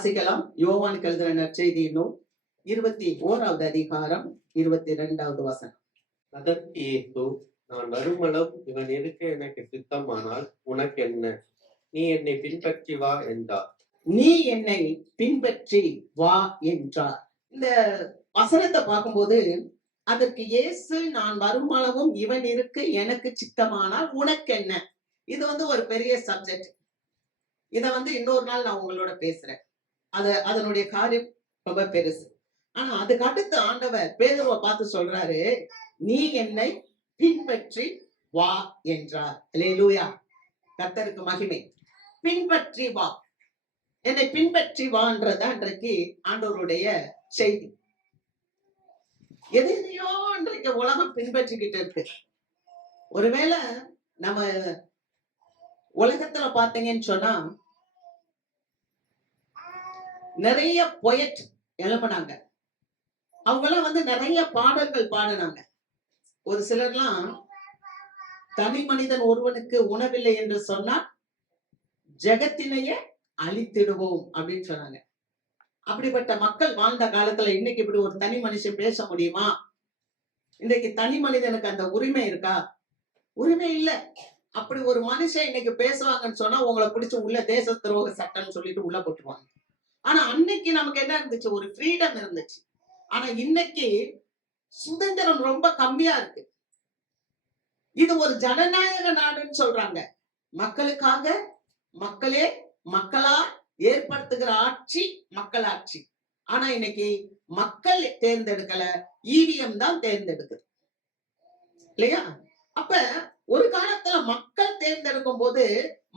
வாசிக்கலாம். யோவானுக்கு எழுதின நற்செய்தி நூல் 21வது அதிகாரம் 22வது வசனம். அதற்கு இயேசு, நான் வருமளவும் இவன் இருக்க எனக்கு சித்தமானால் உனக்கு என்ன? நீ என்னை பின்பற்றி வா என்றார். நீ என்னை பின்பற்றி வா என்றார். இந்த வசனத்தை பார்க்கும்போது அதற்கு இயேசு, நான் வருமளவும் இவன் இருக்க எனக்கு சித்தமானால் உனக்கு என்ன? இது ஒரு பெரிய சப்ஜெக்ட். இத இன்னொரு நாள் நான் உங்களோட பேசுறேன். அதனுடைய காரியம் ரொம்ப பெருசு. ஆனா அதுக்கு அடுத்து ஆண்டவர் பேதுருவை பார்த்து சொல்றாரு, நீ என்னை பின்பற்றி வா என்றார். அல்லேலூயா, கர்த்தருக்கு மகிமை. பின்பற்றி வா, என்னை பின்பற்றி வான்றதா இன்றைக்கு ஆண்டவருடைய செய்தி. எதையோ இன்றைக்கு உலகம் பின்பற்றிக்கிட்டு இருக்கு. ஒருவேளை நம்ம உலகத்துல பாத்தீங்கன்னு சொன்னா நிறைய பொயட் எழுப்பினாங்க. அவங்க எல்லாம் நிறைய பாடல்கள் பாடினாங்க. ஒரு சிலர்லாம் தனி மனிதன் ஒருவனுக்கு உணவில்லை என்று சொன்னால் ஜெகத்தினையே அழித்திடுவோம் அப்படின்னு சொன்னாங்க. அப்படிப்பட்ட மக்கள் வாழ்ந்த காலத்துல இன்னைக்கு இப்படி ஒரு தனி மனுஷன் பேச முடியுமா? இன்னைக்கு தனி மனிதனுக்கு அந்த உரிமை இருக்கா? உரிமை இல்ல. அப்படி ஒரு மனுஷன் இன்னைக்கு பேசுவாங்கன்னு சொன்னா உங்களை பிடிச்சு உள்ள தேச துரோக சட்டம்னு சொல்லிட்டு உள்ள போட்டுருவாங்க. ஆனா அன்னைக்கு நமக்கு என்ன இருந்துச்சு? ஒரு ஃப்ரீடம் இருந்துச்சு. ஆனா இன்னைக்கு சுதந்திரம் ரொம்ப கம்மியா இருக்கு. இது ஒரு ஜனநாயக நாடுன்னு சொல்றாங்க. மக்களுக்காக மக்களே மக்களா ஏற்படுத்துகிற ஆட்சி மக்களாட்சி. ஆனா இன்னைக்கு மக்கள் தேர்ந்தெடுக்கல, இவிஎம் தான் தேர்ந்தெடுக்குது இல்லையா? அப்ப ஒரு காலத்துல மக்கள் தேர்ந்தெடுக்கும் போது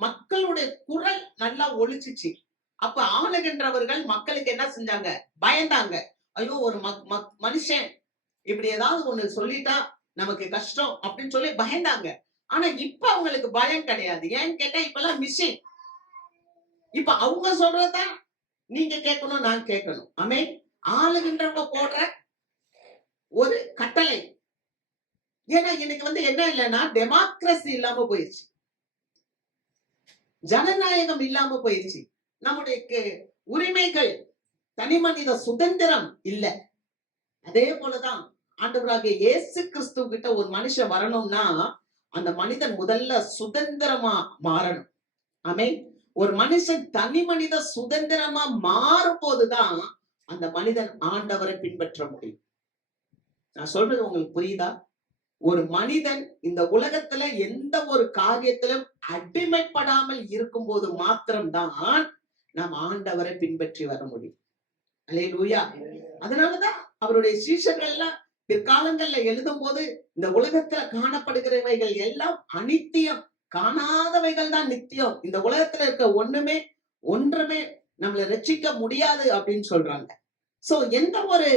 மக்களுடைய குரல் நல்லா ஒழிச்சுச்சு. அப்ப ஆளுகின்றவர்கள் மக்களுக்கு என்ன செஞ்சாங்க? பயந்தாங்க. ஐயோ, ஒரு மனுஷன் இப்படி ஏதாவது ஒண்ணு சொல்லிட்டா நமக்கு கஷ்டம் அப்படின்னு சொல்லி பயந்தாங்க. ஆனா இப்ப அவங்களுக்கு பயம் கிடையாது. ஏன்னு கேட்டா இப்பெல்லாம் மிஷின். இப்ப அவங்க சொல்றதான் நீங்க கேட்கணும், நான் கேட்கணும். ஆமென். ஆளுகின்றவங்க போடுற ஒரு கட்டளை. ஏன்னா இன்னைக்கு என்ன இல்லைன்னா டெமோக்ரஸி இல்லாம போயிடுச்சு, ஜனநாயகம் இல்லாம போயிடுச்சு. நம்முடைய உரிமைகள், தனி மனித சுதந்திரம் இல்ல. அதே போலதான் ஆண்டவராகிய இயேசு கிறிஸ்து கிட்ட ஒரு மனுஷன் வரணும்னா அந்த மனிதன் முதல்ல சுதந்திரமா மாறணும். ஆமென். ஒரு மனுஷன் தனி மனித சுதந்திரமா மாறும் போதுதான் அந்த மனிதன் ஆண்டவரை பின்பற்ற முடியும். நான் சொல்றது உங்களுக்கு புரியுதா? ஒரு மனிதன் இந்த உலகத்துல எந்த ஒரு காரியத்திலும் அடிமைப்படாமல் இருக்கும் போது மாத்திரம்தான் நாம் ஆண்டவரை பின்பற்றி வர முடியும். அல்லேலூயா. அதனாலதான் அவருடைய சீஷர்கள்லாம் பிற்காலங்கள்ல எழுதும் போது இந்த உலகத்துல காணப்படுகிறவைகள் எல்லாம் அனித்தியம், காணாதவைகள் தான் நித்தியம். இந்த உலகத்துல இருக்க ஒன்றுமே நம்மளை ரட்சிக்க முடியாது அப்படின்னு சொல்றாங்க. சோ எந்த ஒரு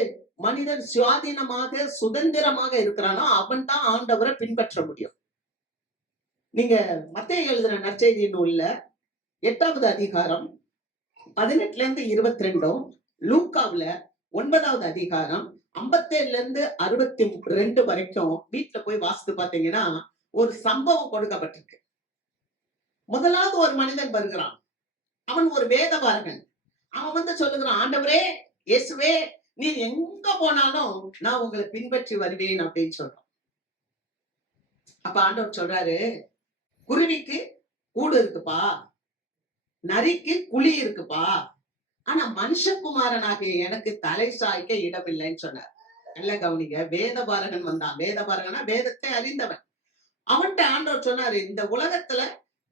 மனிதன் சுயாதீனமாக சுதந்திரமாக இருக்கிறானோ அவன் தான் ஆண்டவரை பின்பற்ற முடியும். நீங்க மத்தேயு எழுதின நற்செய்தி நூல்ல 8வது அதிகாரம் 18-22, லூக்காவுல 9வது அதிகாரம் 57-62 வரைக்கும் வீட்டுல போய் வாசித்து பாத்தீங்கன்னா ஒரு சம்பவம் கொடுக்கப்பட்டிருக்கு. முதலாவது ஒரு மனிதன் வருகிறான். அவன் ஒரு வேதபாரகன். அவன் சொல்லுகிறான், ஆண்டவரே இயேசுவே, நீ எங்க போனாலும் நான் உங்களை பின்பற்றி வருவேன் அப்படின்னு சொல்றான். அப்ப ஆண்டவர் சொல்றாரு, குருவிக்கு கூடு இருக்குப்பா, நரிக்கு குழி இருக்குப்பா, ஆனா மனுஷகுமாரனாகிய எனக்கு தலை சாய்க்க இடமில்லைன்னு சொன்னார். நல்ல கவனிங்க. வேதபாரகன் வந்தான். வேதபாரகனா வேதத்தை அறிந்தவன். அவன்கிட்ட ஆண்டவர் சொன்னாரு, இந்த உலகத்துல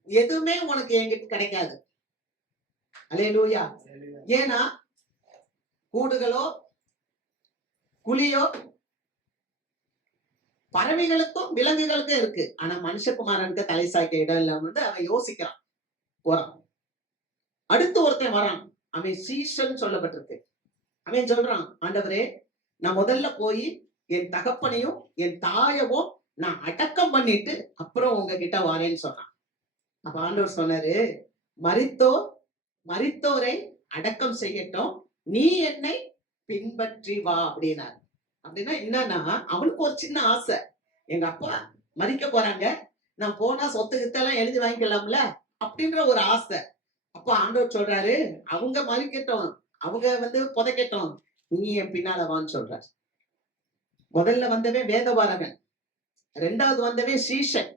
எதுவுமே உனக்கு என்கிட்ட கிடைக்காது. அல்லேலூயா. ஏன்னா கூடுகளோ குழியோ பறவைகளுக்கும் விலங்குகளுக்கும் இருக்கு. ஆனா மனுஷகுமாரனுக்கு தலை சாய்க்க இடம் இல்லாம அவன் யோசிக்கிறான், போறான். அடுத்து ஒருத்தன் வரான். அவன் சீஷன் சொல்லப்பட்டிருக்கு. அவன் சொல்றான், ஆண்டவரே, நான் முதல்ல போய் என் தகப்பனையும் என் தாயவும் நான் அடக்கம் பண்ணிட்டு அப்புறம் உங்ககிட்ட வரேன்னு சொன்னான். அப்ப ஆண்டவர் சொன்னாரு, மரித்தோரை அடக்கம் செய்யட்டும், நீ என்னை பின்பற்றி வா அப்படின்னாரு. அப்படின்னா என்னன்னா, அவனுக்கு ஒரு சின்ன ஆசை. எங்க அப்பா மரிக்க போறாங்க, நான் போனா சொத்து கித்தெல்லாம் எழுதி வாங்கிக்கலாம்ல அப்படின்ற ஒரு ஆசை. அப்ப ஆண்டவர் சொல்றாரு, அவங்க மறிக்கட்டும், அவங்க வந்து புதைக்கட்டும், நீ என் பின்னால வான்னு சொல்றாரு. முதல்ல வந்தவன் வேதபாரகன், 2வது வந்தவன் சீஷன்,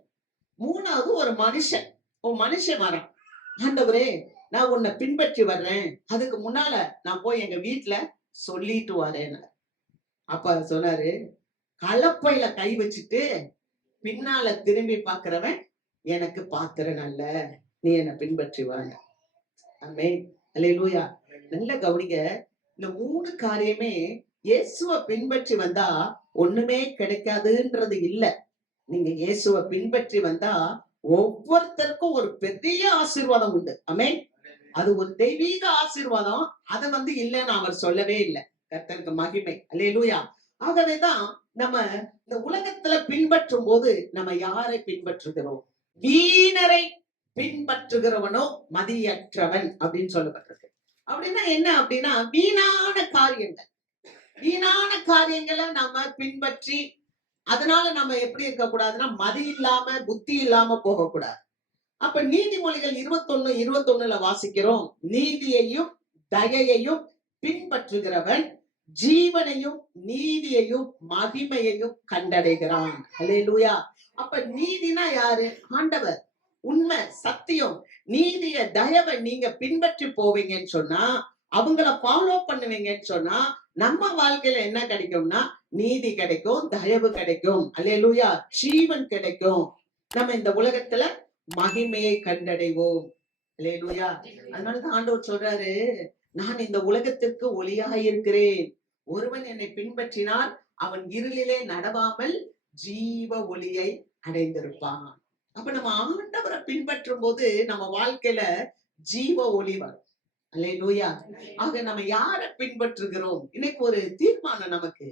3வது ஒரு மனுஷன். மனுஷன் வரான். ஆண்டவரே, நான் உன்னை பின்பற்றி வர்றேன், அதுக்கு முன்னால நான் போய் எங்க வீட்டுல சொல்லிட்டு வரேன். அப்ப சொன்னாரு, கலப்பையில கை வச்சுட்டு பின்னால திரும்பி பாக்குறவன் எனக்கு பாத்திரன் அல்ல, நீ என்னை பின்பற்றி வாங்க. ஆமென். அல்லேலூயா. நல்ல கவனிங்க, இந்த 3 காரியமே இயேசுவை பின்பற்றி வந்தா ஒண்ணுமே கிடைக்காதுன்றது இல்ல. நீங்க இயேசுவை பின்பற்றி வந்தா ஒவ்வொருத்தருக்கும் ஒரு பெரிய ஆசீர்வாதம் உண்டு. ஆமென். அது ஒரு தெய்வீக ஆசீர்வாதம். அத வந்து இல்லைன்னு அவர் சொல்லவே இல்லை. கர்த்தருக்கு மகிமை. அல்லேலூயா. ஆகவேதான் நம்ம இந்த உலகத்துல பின்பற்றும் போது நம்ம யாரை பின்பற்றுகிறோம்? வீணரை பின்பற்றுகிறவனோ மதியற்றவன் அப்படின்னு சொல்லப்பட்டிருக்கு. அப்படின்னா என்ன அப்படின்னா, வீணான காரியங்கள், வீணான காரியங்களை நம்ம பின்பற்றி அதனால நம்ம எப்படி இருக்க கூடாதுன்னா, மதி இல்லாம புத்தி இல்லாம போகக்கூடாது. அப்ப நீதிமொழிகள் 21:21 வாசிக்கிறோம், நீதியையும் தயையையும் பின்பற்றுகிறவன் ஜீவனையும் நீதியையும் மகிமையையும் கண்டடைகிறான். அல்லேலூயா. அப்ப நீதினா யாரு? ஆண்டவர். உண்மை, சத்தியம், நீதிய தயவை நீங்க பின்பற்றி போவீங்கன்னு சொன்னா, அவங்கள ஃபாலோ பண்ணுவீங்கன்னு சொன்னா, நம்ம வாழ்க்கையில என்ன கிடைக்கும்னா, நீதி கிடைக்கும், தயவு கிடைக்கும். அல்லேலூயா. ஜீவன் கிடைக்கும். நம்ம இந்த உலகத்துல மகிமையை கண்டடைவோம். அல்லேலூயா. அதனாலதான் ஆண்டவர் சொல்றாரு, நான் இந்த உலகத்திற்கு ஒளியாயிருக்கிறேன், ஒருவன் என்னை பின்பற்றினால் அவன் இருளிலே நடவாமல் ஜீவ ஒளியை அடைந்திருப்பான். அப்ப நம்ம ஆண்டவரை பின்பற்றும் போது நம்ம வாழ்க்கையில ஜீவ ஒளி வரும். அல்லேலூயா. ஆக நம்ம யாரை பின்பற்றுகிறோம்? இன்னைக்கு ஒரு தீர்மானம் நமக்கு.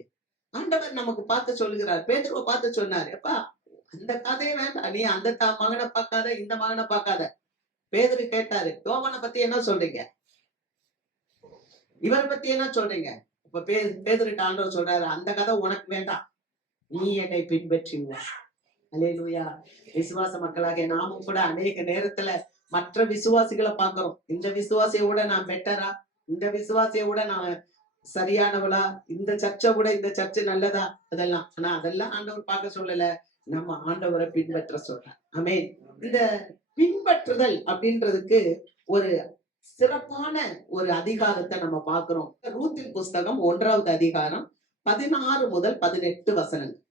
ஆண்டவர் நமக்கு பார்த்து சொல்லுகிறார். பேதுருவை பார்த்து சொன்னார், எப்பா அந்த கதையை வேண்டாம், நீ அந்த மகனை பார்க்காத, இந்த மகனை பார்க்காத. பேதுரு கேட்டாரு, யோவானை பத்தி என்ன சொல்றீங்க, இவரை பத்தி என்ன சொல்றீங்க? இப்ப பேதுருட்ட ஆண்டவர் சொல்றாரு, அந்த கதை உனக்கு வேண்டாம், நீ என்னை பின்பற்றி வா. அல்லேலூயா. விசுவாச மக்களாகிய நாமும் கூட அநேக நேரத்துல மற்ற விசுவாசிகளை பார்க்கிறோம். இந்த விசுவாசியை விட நான் பெட்டரா, இந்த விசுவாசியை விட நான் சரியானவளா, இந்த சர்ச்சை விட இந்த சர்ச்சை நல்லதா, அதெல்லாம். ஆனா அதெல்லாம் ஆண்டவர் பார்க்க சொல்லல, நம்ம ஆண்டவரை பின்பற்ற சொல்றார். ஆமென். இந்த பின்பற்றுதல் அப்படின்றதுக்கு ஒரு சிறப்பான ஒரு அதிகாரத்தை நம்ம பார்க்கிறோம். ரூத்தின் புஸ்தகம் 1வது அதிகாரம் 16 முதல் 18 வசனங்கள்.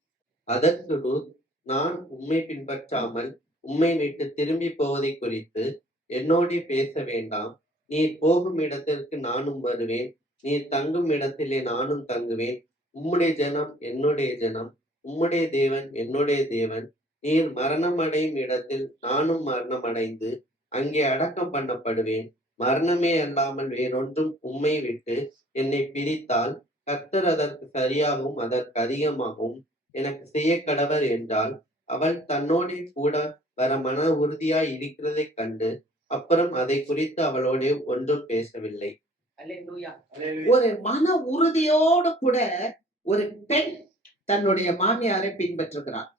அதற்கு ரூத், நான் உம்மை பின்பற்றாமல் உம்மை விட்டு திரும்பி போவதை குறித்து என்னோடு பேச வேண்டாம். நீர் போகும் இடத்திற்கு நானும் வருவேன், நீர் தங்கும் இடத்திலே நானும் தங்குவேன். உம்முடைய ஜனம் என்னுடைய ஜனம், உம்முடைய தேவன் என்னுடைய தேவன். நீர் மரணம் அடையும் இடத்தில் நானும் மரணம் அடைந்து அங்கே அடக்கம் பண்ணப்படுவேன். மரணமே அல்லாமல் வேறொன்றும் உம்மை விட்டு என்னை பிரித்தால் கர்த்தர் அதற்கு சரியாகவும் அதற்கு அதிகமாகவும் எனக்கு செய்ய கடவர் என்றால், அவள் தன்னோடே கூட வர மன உறுதியாய் இருக்கிறதைக் கண்டு அப்புறம் அதை குறித்து அவளோட ஒன்றும் பேசவில்லை. அல்லேலூயா. ஒரு மன உறுதியோடு கூட ஒரு பெண் தன்னுடைய மாமியாரை பின்பற்றுகிறார்.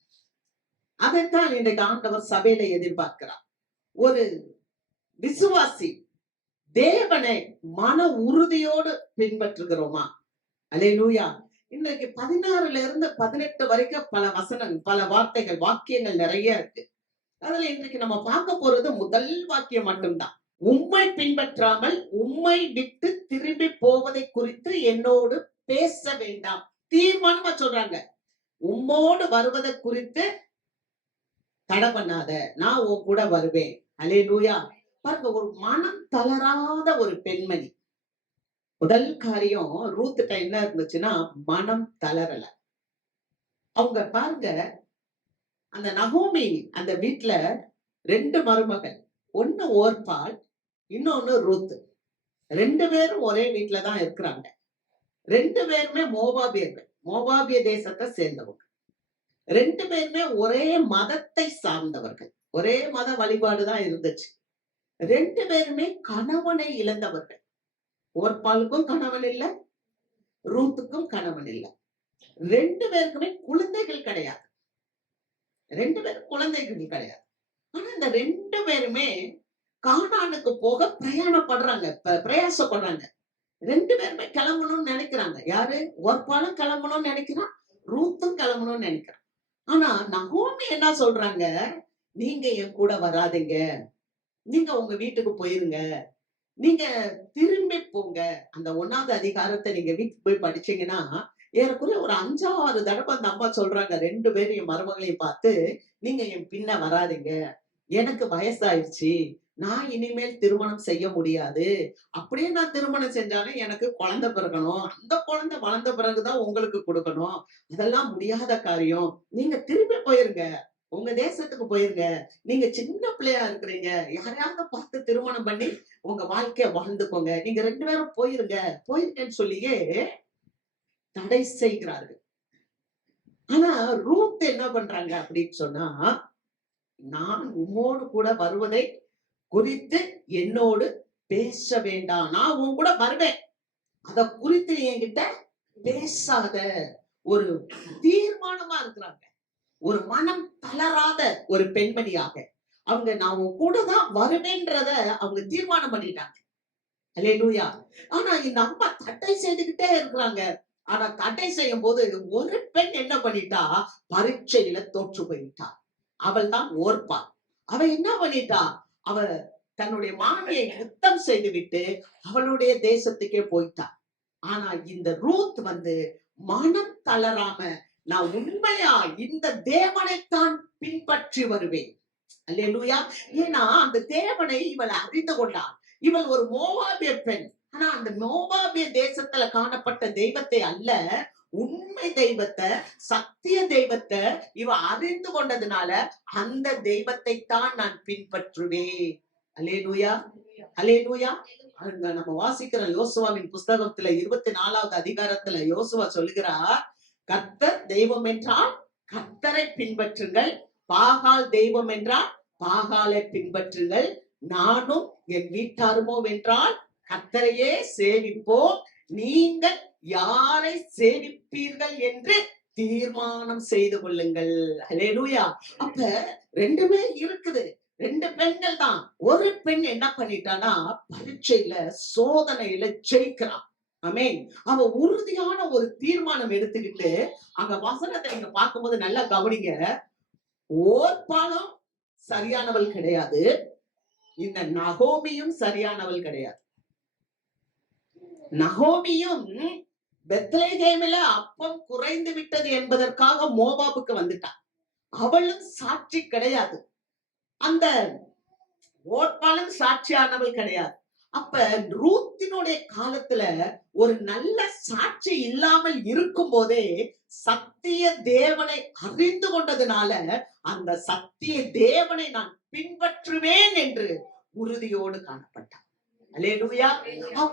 அதைத்தான் இன்றைக்கு ஆண்டவர் சபையில எதிர்பார்க்கிறார். ஒரு விசுவாசி தேவனை மன உறுதியோடு பின்பற்றுகிறோமா? அல்லேலூயா. இன்றைக்கு 16ல இருந்து 18 வரைக்கும் பல வசனங்கள், பல வார்த்தைகள், வாக்கியங்கள் நிறைய இருக்கு. அதுல இன்றைக்கு நம்ம பார்க்க போறது முதல் வாக்கியம் மட்டும்தான். உம்மை பின்பற்றாமல் உம்மை விட்டு திரும்பி போவதை குறித்து என்னோடு பேச வேண்டாம். தீர்மானமா சொல்றாங்க, உம்மோடு வருவதை குறித்து தடை பண்ணாத, நான் உன் கூட வருவேன். அல்லேலூயா. பாருங்க, ஒரு மனம் தளராத ஒரு பெண்மணி. முதல் காரியம் ரூத்ட்ட என்ன இருந்துச்சுன்னா, மனம் தளரல. அவங்க பாருங்க, அந்த நகோமி அந்த வீட்டுல 2 மருமகள், ஒண்ணு ஓர்பால், இன்னொன்னு ரூத். 2 பேரும் ஒரே வீட்டுலதான் இருக்கிறாங்க. 2 பேருமே மோவாபியர்கள், மோவாபிய தேசத்தை சேர்ந்தவங்க. 2 பேருமே ஒரே மதத்தை சார்ந்தவர்கள், ஒரே மத வழிபாடுதான் இருந்துச்சு. 2 பேருமே கணவனை இழந்தவர்கள். ஓர்பாலுக்கும் கணவன் இல்ல, ரூத்துக்கும் கணவன் இல்ல. 2 பேருக்குமே குழந்தைகள் கிடையாது. 2 பேரும் குழந்தைகள் கிடையாது. ஆனா இந்த 2 பேருமே கானானுக்கு போக பிரயாணப்படுறாங்க, பிரயாசப்படுறாங்க. 2 பேருமே கிளம்பணும்னு நினைக்கிறாங்க. யாரு? ஒர்பாலும் கிளம்பணும்னு நினைக்கிறான், ரூத்தும் கிளம்பணும்னு நினைக்கிறான். ஆனா நகோமி என்ன சொல்றாங்க? நீங்க என் கூட வராதீங்க. நீங்க உங்க வீட்டுக்கு போயிருங்க. நீங்க திரும்பி போங்க. அந்த 1வது அதிகாரத்த நீங்க வீட்டுக்கு போய் படிச்சீங்கன்னா, ஏறக்குறைய ஒரு 5, 6 தடவ அந்த அம்மா சொல்றாங்க 2 பேரையும் மருமகளையும் பார்த்து, நீங்க என் பின்ன வராதீங்க. எனக்கு வயசாயிருச்சு. நான் இனிமேல் திருமணம் செய்ய முடியாது. அப்படியே நான் திருமணம் செஞ்சாலும் எனக்கு குழந்தை பிறக்கணும். அந்த குழந்தை வளர்ந்த பிறகுதான் உங்களுக்கு குடுக்கணும். அதெல்லாம் முடியாத காரியம். நீங்க திரும்பி போயிருங்க. உங்க தேசத்துக்கு போயிருங்க. நீங்க சின்ன பிள்ளையா இருக்கிறீங்க. யாரையாவது பார்த்து திருமணம் பண்ணி உங்க வாழ்க்கைய வாழ்ந்துக்கோங்க. நீங்க 2 பேரும் போயிருங்க. போயிருங்கன்னு சொல்லியே தடை செய்கிறார்கள். ஆனா ரூத் என்ன பண்றாங்க அப்படின்னு சொன்னா, நான் உம்மோடு கூட வருவதை குறித்து என்னோடு பேச வேண்டாம். நான் உன் கூட வருவேன். அத குறித்து நீ என்கிட்ட பேசாத. ஒரு தீர்மானமா இருக்கிறாங்க. ஒரு மனம் தளராத ஒரு பெண்மணியாக. அவங்க நான் உன் கூட தான் வருவேன்றத அவங்க தீர்மானம் பண்ணிட்டாங்க. அல்லேலூயா. ஆனா இந்த அம்மா தடை செய்துகிட்டே இருக்கிறாங்க. ஆனா தடை செய்யும் போது ஒரு பெண் என்ன பண்ணிட்டா? பரீட்சையில தோற்று போயிட்டா. அவள் தான் ஓர்பா. அவ என்ன பண்ணிட்டா? அவ தன்னுடைய மாமியை யுத்தம் செய்துவிட்டு அவளுடைய தேசத்துக்கே போயிட்டா. ஆனா இந்த ரூத் வந்து மனம் தளராம, நான் உண்மையா இந்த தேவனைத்தான் பின்பற்றி வருவேன். அல்லேலூயா. ஏன்னா அந்த தேவனை இவள் அறிந்து கொண்டாள். இவள் ஒரு மோவாபிய பெண். ஆனா அந்த மோவாபிய தேசத்துல காணப்பட்ட தெய்வத்தை அல்ல, உண்மை தெய்வத்தை, சத்திய தெய்வத்தை இவ அறிந்து கொண்டதுனால அந்த தெய்வத்தை தான் நான் பின்பற்றுவேன். அல்லேலூயா, அல்லேலூயா. அங்க நம்ம வாசிக்கிற யோசுவாவின் புஸ்தகத்துல 24வது அதிகாரத்துல யோசுவா சொல்லுகிறார், கர்த்தர் தெய்வம் என்றால் கர்த்தரை பின்பற்றுங்கள், பாகால் தெய்வம் என்றால் பாகாலை பின்பற்றுங்கள், நானும் என் வீட்டாருமோ வென்றால் கர்த்தரையே சேவிப்போம், நீங்கள் யாரை சேவிப்பீர்கள் என்று தீர்மானம் செய்து கொள்ளுங்கள். அல்லேலூயா. அப்ப 2மே இருக்குது. 2 பெண்கள் தான். ஒரு பெண் என்ன பண்ணிட்டானா, பரீட்சையில சோதனையில ஜெயிக்கிறான். ஆமென். அவ உறுதியான ஒரு தீர்மானம் எடுத்துக்கிட்டு, அங்க வசனத்தை நீங்க பார்க்கும்போது நல்லா கவனிங்க. ஓர்பாலும் சரியானவள் கிடையாது. இந்த நகோமியும் சரியானவள் கிடையாது. நகோமியும் பெத்லெகேமில அப்பம் குறைந்து விட்டது என்பதற்காக மோவாபுக்கு வந்துட்டான். அவளும் சாட்சி கிடையாது. அந்த ஓர்பாலும் சாட்சியானவள் கிடையாது. அப்ப ரூத்தினுடைய காலத்துல ஒரு நல்ல சாட்சி இல்லாமல் இருக்கும் போதே சத்திய தேவனை அறிந்து கொண்டதுனால அந்த சத்திய தேவனை நான் பின்பற்றுவேன் என்று உறுதியோடு காணப்பட்டான். அல்லேலூயா.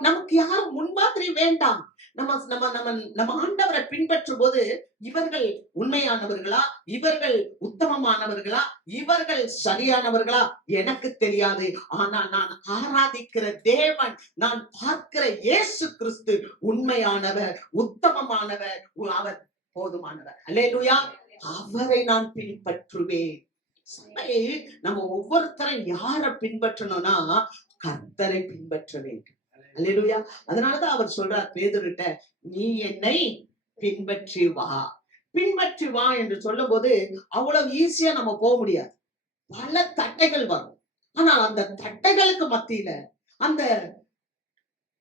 நமக்கு யாரும் முன்மாதிரி வேண்டாம். நம்ம நம்ம நம்ம நம்ம ஆண்டவரை பின்பற்றும் போது இவர்கள் உண்மையானவர்களா, இவர்கள் உத்தமமானவர்களா, இவர்கள் சரியானவர்களா எனக்கு தெரியாது. ஆனால் நான் ஆராதிக்கிற தேவன், நான் பார்க்கிற இயேசு கிறிஸ்து உண்மையானவர், உத்தமமானவர், அவர் போதுமானவர். அல்லேலூயா. அவரை நான் பின்பற்றுவேன். நம்ம ஒவ்வொருத்தரும் யாரை பின்பற்றணும்னா கர்த்தரை பின்பற்ற வேண்டும். அல்லேலூயா. அதனாலதான் அவர் சொல்றார் பேதுருட்ட, நீ என்னை பின்பற்றி வா. பின்பற்றி வா என்று சொல்லும் போது அவ்வளவு ஈஸியா நம்ம போக முடியாது. பல தட்டைகள் வரும். ஆனால் அந்த தட்டைகளுக்கு மத்தியில அந்த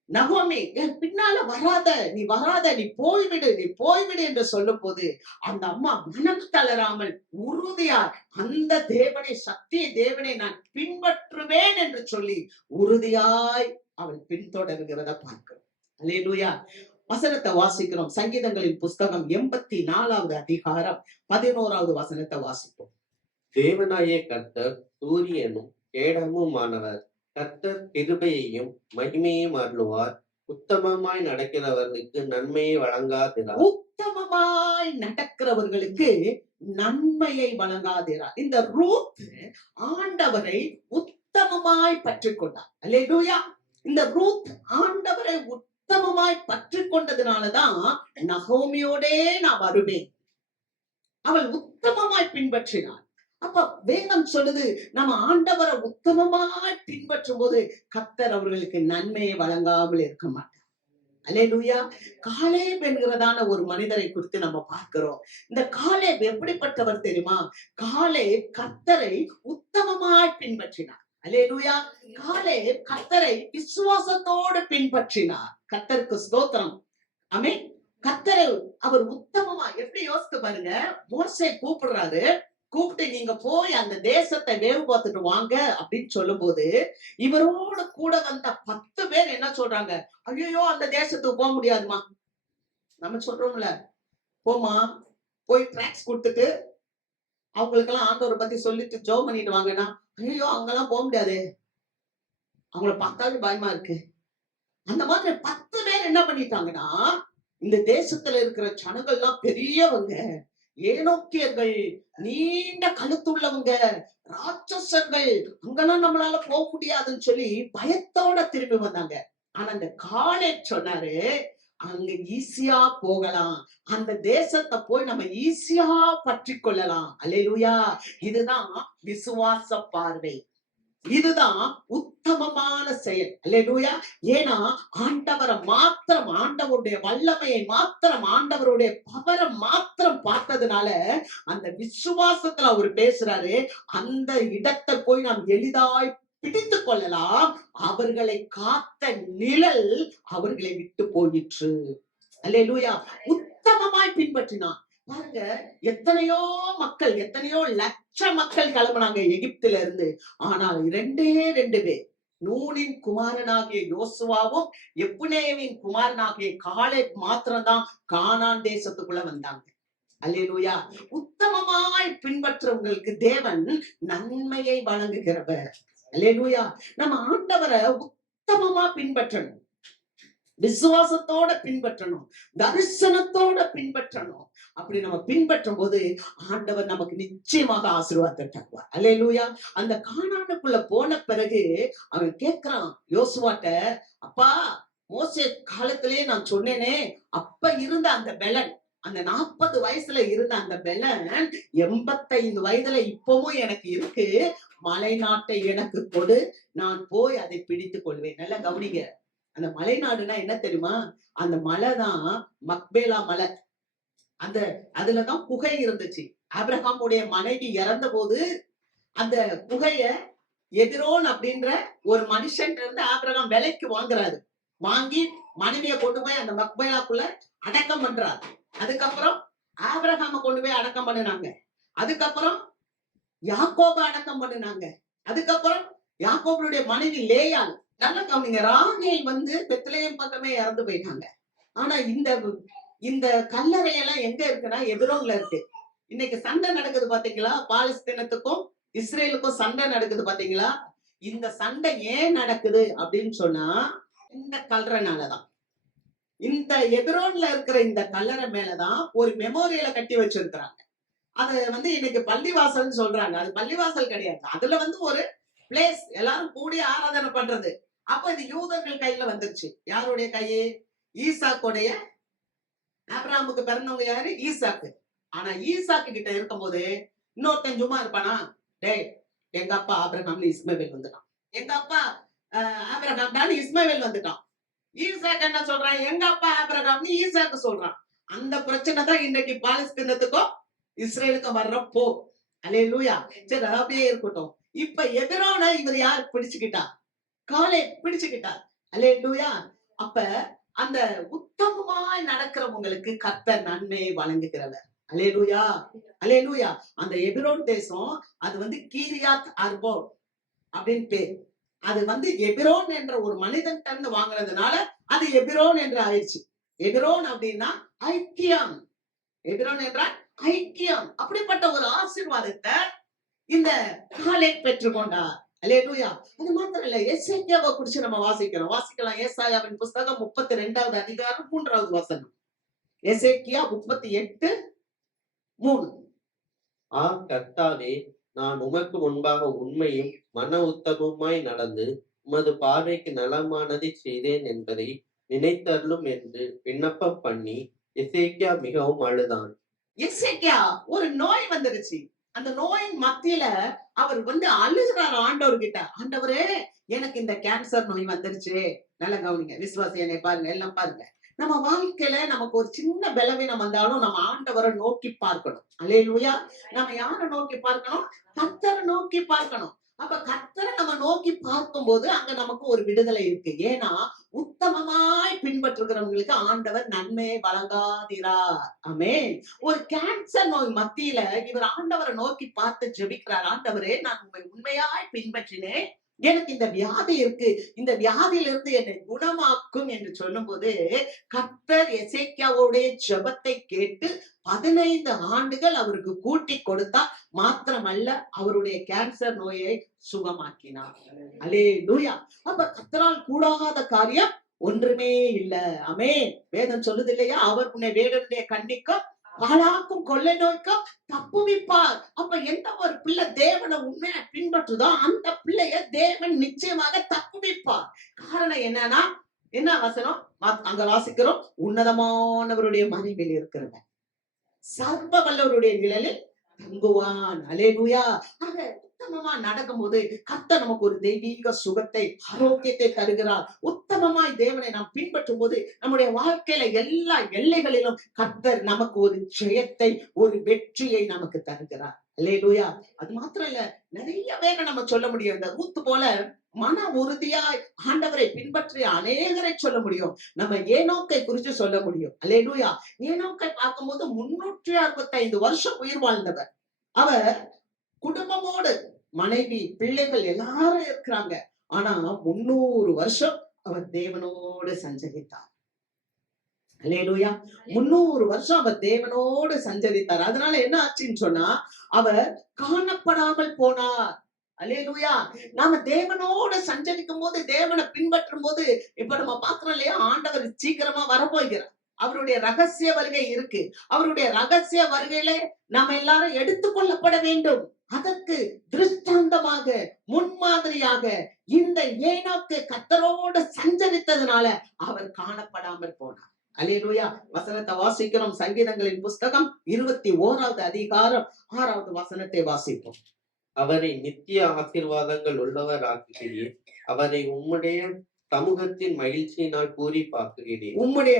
நகோமி என் பின்னால வராத, நீ வராத, நீ போய்விடு, நீ போய்விடு என்று சொல்லும் போது அந்த அம்மா மனம் தளராமல் உறுதியாய் அந்த தேவனை, சத்திய தேவனை நான் பின்பற்றுவேன் என்று சொல்லி உறுதியாய் அவள் பின்தொடர்கிறத பார்க்கிறோம். அல்லேலூயா. வசனத்தை வாசிக்கிறோம். சங்கீதங்களின் புஸ்தகம் 84வது அதிகாரம் 11வது வசனத்தை வாசிப்போம். தேவனாய கர்த்தர் சூரியனும் கேடமுமானவர். கர்த்தர் கிருபையையும் மகிமையும் அருளுவார். உத்தமமாய் நடக்கிறவர்களுக்கு நன்மையை வழங்காதிரார். உத்தமமாய் நடக்கிறவர்களுக்கு நன்மையை வழங்காதிரார். இந்த ரூத் ஆண்டவரை உத்தமமாய் பற்றி கொண்டார். அல்லேலூயா. இந்த ரூத் ஆண்டவரை உத்தமமாய் பற்றி கொண்டதுனாலதான் நகோமியோடே நான் வருவேன். அவள் உத்தமமாய் பின்பற்றினாள். அப்ப வேதம் சொல்லுது, நம்ம ஆண்டவரை உத்தமமாய் பின்பற்றும் போது கர்த்தர் அவர்களுக்கு நன்மையை வழங்காமல் இருக்க மாட்டார். அல்லேலூயா. காலேப் என்கிறதான ஒரு மனிதரை குறித்து நம்ம பார்க்கிறோம். இந்த காலேப் எப்படிப்பட்டவர் தெரியுமா? காலேப் கர்த்தரை உத்தமமாய் பின்பற்றினார். அல்லேலூயா. காலேப் கர்த்தரை விசுவாசத்தோடு பின்பற்றினார். கர்த்தருக்கு ஸ்தோத்திரம். ஆமென். கர்த்தரை அவர் உத்தமமா எப்படி யோசித்து பாருங்க. மோசே கூப்பிடுறாரு. கூப்பிட்டு நீங்க போய் அந்த தேசத்தை வேவு பார்த்துட்டு வாங்க அப்படின்னு சொல்லும்போது, இவரோட கூட வந்த 10 பேர் என்ன சொல்றாங்க? ஐயோ அந்த தேசத்துக்கு போக முடியாதுமா. நம்ம சொல்றோம்ல, போமா போய் ட்ராக்ஸ் கொடுத்துட்டு அவங்களுக்கெல்லாம் ஆண்டவரை பத்தி சொல்லிட்டு ஜெபம் பண்ணிட்டு வாங்கன்னா, ஐயோ அங்கெல்லாம் போக முடியாது. அவங்கள பார்த்தாலே பயமா இருக்கு. அந்த மாதிரி 10 பேர் என்ன பண்ணிட்டாங்கன்னா, இந்த தேசத்துல இருக்கிற ஜனங்கள்லாம் பெரியவங்க, ஏனோக்கியர்கள், நீண்ட கழுத்துள்ளவங்க, ராட்சசர்கள், அங்கெல்லாம் நம்மளால போக முடியாதுன்னு சொல்லி பயத்தோட திரும்பி வந்தாங்க. ஆனா அந்த காலேப் சொன்னாரு, அங்க ஈஸியா போகலாம். அந்த தேசத்தை போய் நம்ம ஈஸியா பற்றி கொள்ளலாம். அல்லேலூயா. இதுதான் விசுவாச பார்வை. இதுதான் உத்தமமான செயல். அல்லேலூயா. ஏன்னா ஆண்டவரை மாத்திரம், ஆண்டவருடைய வல்லமையை மாத்திரம், ஆண்டவருடைய பவரை மாத்திரம் பார்த்ததுனால அந்த விசுவாசத்துல அவர் பேசுறாரு. அந்த இடத்தை போய் நாம் எளிதாய் பிடித்து கொள்ளலாம். அவர்களை காத்த நிழல் அவர்களை விட்டு போயிற்று. அல்லேலூயா. உத்தமமாய் பின்பற்றினான். பாருங்க, எத்தனையோ மக்கள், எத்தனையோ லட்ச மக்கள் கிளம்புனாங்க எகிப்தில இருந்து. ஆனால் 2 பேர், நூனின் குமாரனாகிய யோசுவாவும் எப்புனேவின் குமாரனாகிய காலேப் மாத்திரம்தான் கானான் தேசத்துக்குள்ள வந்தாங்க. அல்லேலூயா. உத்தமமாய் பின்பற்றவங்களுக்கு தேவன் நன்மையை வழங்குகிறவர். அல்லேலூயா. நம்ம ஆண்டவரை உத்தமமா பின்பற்றணும். விசுவாசத்தோட பின்பற்றணும். தரிசனத்தோட பின்பற்றணும். அப்படி நம்ம பின்பற்றும் போது ஆண்டவர் நமக்கு நிச்சயமாக ஆசீர்வாதத்தை தருவார். அல்லேலூயா. அந்த கானானுக்குள்ள போன பிறகு அவன் கேட்கிறான் யோசுவாட்ட, அப்பா மோசே காலத்திலேயே நான் சொன்னேனே, அப்ப இருந்த அந்த பெலன், அந்த 40 வயசுல இருந்த அந்த பெலன் 85 வயதுல இப்பவும் எனக்கு இருக்கு. மலை நாட்டை எனக்கு கொடு, நான் போய் அதை பிடித்துக் கொள்வேன். நல்லா கவனிங்க. அந்த மலைநாடுனா என்ன தெரியுமா? அந்த மலைதான் மக்பேலா மலை. அந்த அதுலதான் குகை இருந்துச்சு. ஆபிரகாமுடைய மனைவி இறந்த போது அந்த குகைய எதிரோன் அப்படின்ற ஒரு மனுஷன் இருந்து ஆபிரகாம் விலைக்கு வாங்குறாரு. வாங்கி மனைவியை கொண்டு போய் அந்த மக்பேலாக்குள்ள அடக்கம் பண்றாரு. அதுக்கப்புறம் ஆபிரகாம கொண்டு போய் அடக்கம் பண்ணினாங்க. அதுக்கப்புறம் யாக்கோப அடக்கம் பண்ணினாங்க. அதுக்கப்புறம் யாக்கோபுடைய மனைவி லேயாள். நல்லா கவனிங்க. ராகேல் வந்து பெத்லெகேம் பக்கமே இறந்து போயிட்டாங்க. ஆனா இந்த கல்லறை எல்லாம் எங்க இருக்குன்னா எபிரோன்ல இருக்கு. இன்னைக்கு சண்டை நடக்குது பாத்தீங்களா? பாலஸ்தீனத்துக்கும் இஸ்ரேலுக்கும் சண்டை நடக்குது பாத்தீங்களா? இந்த சண்டை ஏன் நடக்குது அப்படின்னு சொன்னா இந்த கல்லறைனாலதான். இந்த எபிரோன்ல இருக்கிற இந்த கல்லறை மேலதான் ஒரு மெமோரியலை கட்டி வச்சிருக்கிறாங்க. அது வந்து இன்னைக்கு பள்ளிவாசல்னு சொல்றாங்க. அது பள்ளிவாசல் கிடையாது. அதுல வந்து ஒரு பிளேஸ், எல்லாரும் கூடி ஆராதனை பண்றது. அப்ப இது யூதர்கள் கையில வந்துருச்சு. யாருடைய கையே? ஈசாக்குடைய. ஆபிரகாமுக்கு பிறந்தவங்க யாரு? ஈசாக்கு. ஆனா ஈசாக்கு கிட்ட இருக்கும்போது இன்னொருத்தன் சும்மா இருப்பானா? டேய், எங்க அப்பா ஆபிரகாம்னு இஸ்மவேல் வந்துட்டான். எங்க அப்பா ஆபிரகாம் தான் இஸ்மவேல் வந்துட்டான். ஈசாக்கு என்ன சொல்றான்? எங்க அப்பா ஆபிரகாம்னு ஈசாக்கு சொல்றான். அந்த பிரச்சனை தான் இன்னைக்கு பாலஸ்தீனத்துக்கும் இஸ்ரேலுக்கும் வர்றப்போ. அல்லேலூயா. சரி, அப்படியே இருக்கட்டும். இப்ப எபிரோனை இவர் யார் பிடிச்சுக்கிட்டா? காலேப் பிடிச்சுக்கிட்டார். அல்லேலூயா. அப்ப அந்த உத்தமமாய் நடக்கிறவங்களுக்கு கர்த்தர் நன்மையை வழங்குகிறவர். அல்லேலூயா. அல்லேலூயா. அந்த எபிரோன் தேசம் அது வந்து கீரியாத் அர்போன் அப்படின்னு பேர். அது வந்து எபிரோன் என்ற ஒரு மனிதன் இருந்து வாங்குறதுனால அது எபிரோன் என்று ஆயிடுச்சு. எபிரோன் அப்படின்னா ஐக்கியம். எபிரோன் என்றால் ஐக்கியம். அப்படிப்பட்ட ஒரு ஆசீர்வாதத்தை இந்த காலேப் பெற்றுக்கொண்டார். அல்லேலூயா. அது மாத்திரம் இல்ல, எசேக்கியாவை குறிச்சு நம்ம வாசிக்கலாம். ஏசாயாவின் புஸ்தகம் 32வது அதிகாரம் 3வது வசனம். எசேக்கியா 38:3. கர்த்தாவே, நான் உமக்கு முன்பாக உண்மையும் மன உத்தமமாய் நடந்து உமது பார்வைக்கு நலமானதை செய்தேன் என்பதை நினைத்தருளும் என்று விண்ணப்பம் பண்ணி எசேக்கியா மிகவும் அழுதான். எசேக்கியா ஒரு நோய் வந்துருச்சு. அந்த நோயின் மத்தியில அவர் வந்து அழுகிறார் ஆண்டவர்கிட்ட. ஆண்டவரே, எனக்கு இந்த கேன்சர் நோய் வந்துருச்சு. நல்லா கவனிங்க. விசுவாசி என்னை பாருங்க, எல்லாம் பாருங்க. நம்ம வாழ்க்கையில நமக்கு ஒரு சின்ன பலவீனம் வந்தாலும் நம்ம ஆண்டவரை நோக்கி பார்க்கணும். அல்லேலூயா. நம்ம யாரை நோக்கி பார்க்கணும்? கர்த்தரை நோக்கி பார்க்கணும். அப்ப கர்த்தரை நம்ம நோக்கி பார்க்கும்போது அங்க நமக்கு ஒரு விடுதலை இருக்கு. ஏன்னா உத்தமமாய் பின்பற்றுகிறவங்களுக்கு ஆண்டவர் நன்மையை வழங்காதிரார். ஆமென். ஒரு கேன்சர் நோய் மத்தியில இவர் ஆண்டவரை நோக்கி பார்த்து ஜெபிக்கிறார். ஆண்டவரே, நான் உம்மை உண்மையாய் பின்பற்றினேன். எனக்கு இந்த வியாதி இருக்கு. இந்த வியாதியிலிருந்து என்னை குணமாக்கும் என்று சொல்லும்போது கர்த்தர் எசேக்கியாவுடைய ஜெபத்தை கேட்டு 15 ஆண்டுகள் அவருக்கு கூட்டி கொடுத்தார். மாத்திரமல்ல, அவருடைய கேன்சர் நோயை சுகமாக்கினார். அல்லேலூயா. அப்ப கர்த்தரால் கூடாத காரியம் ஒன்றுமே இல்ல. ஆமென். வேதம் சொல்லுது இல்லையா, அவர் உன்னை வேடனுடைய கண்ணிக்கும் பாழாக்கும் கொள்ளை நோய்க்கும் தப்புவிப்பார். அப்ப எந்த ஒரு பிள்ளை தேவனை உண்மையா பின்பற்றுதோ அந்த பிள்ளைய தேவன் நிச்சயமாக தப்புவிப்பார். காரணம் என்னன்னா, என்ன வசனம் அங்க வாசிக்கிறோம்? உன்னதமானவருடைய மறைவில் இருக்கிறவன் சர்வ வல்லவருடைய நிழலில் தங்குவான். அல்லேலூயா. ஆக உத்தமமா நடக்கும்போது கர்த்தர் நமக்கு ஒரு தெய்வீக சுகத்தை, ஆரோக்கியத்தை தருகிறார். உத்தமமாய் தேவனை நாம் பின்பற்றும் போது நம்முடைய வாழ்க்கையில எல்லா எல்லைகளிலும் கர்த்தர் நமக்கு ஒரு ஜெயத்தை, ஒரு வெற்றியை நமக்கு தருகிறார். அல்லேலூயா. அது மாத்திரம் இல்ல, நிறைய பேரை நம்ம சொல்ல முடியும். இந்த ரூத் போல மன உறுதியாய் ஆண்டவரை பின்பற்றிய அநேகரை சொல்ல முடியும். நம்ம ஏனோக்கை குறித்து சொல்ல முடியும். அல்லேலூயா. ஏனோக்கை பார்க்கும்போது 365 வருஷம் உயிர் வாழ்ந்தவர். அவர் குடும்பமோடு, மனைவி, பிள்ளைகள் எல்லாரும் இருக்கிறாங்க. ஆனா 300 வருஷம் அவர் தேவனோடு சஞ்சரித்தார். அல்லேலூயா. 300 வருஷம் அவர் தேவனோடு சஞ்சரித்தார். அதனால என்ன ஆச்சுன்னு சொன்னா, அவர் காணப்படாமல் போனார். அல்லேலூயா. நாம தேவனோடு சஞ்சரிக்கும் போது, தேவனை பின்பற்றும் போது, இப்ப நம்ம பாக்குறோம் இல்லையா, ஆண்டவர் சீக்கிரமா வரப்போகிறார். அவருடைய ரகசிய வருகை இருக்கு. அவருடைய ரகசிய வருகையில நாம எல்லாரும் எடுத்துக்கொள்ளப்பட வேண்டும். அதற்கு திருஷ்டாந்தமாக, முன்மாதிரியாக இந்த ஏனோக்கு கர்த்தரோடு சஞ்சரித்ததுனால அவர் காணப்படாமல் போனார். அல்லேலூயா. வசனத்தை வாசிக்கிறோம். சங்கீதங்களின் புஸ்தகம் 21வது அதிகாரம் 6வது வசனத்தை வாசிப்போம். அவரை நித்திய ஆசீர்வாதங்கள் உள்ளவராக்குகிறீர். அவரை உம்முடைய சமூகத்தின் மகிழ்ச்சியினால் பூரிப்பாக்குகிறீர். உம்முடைய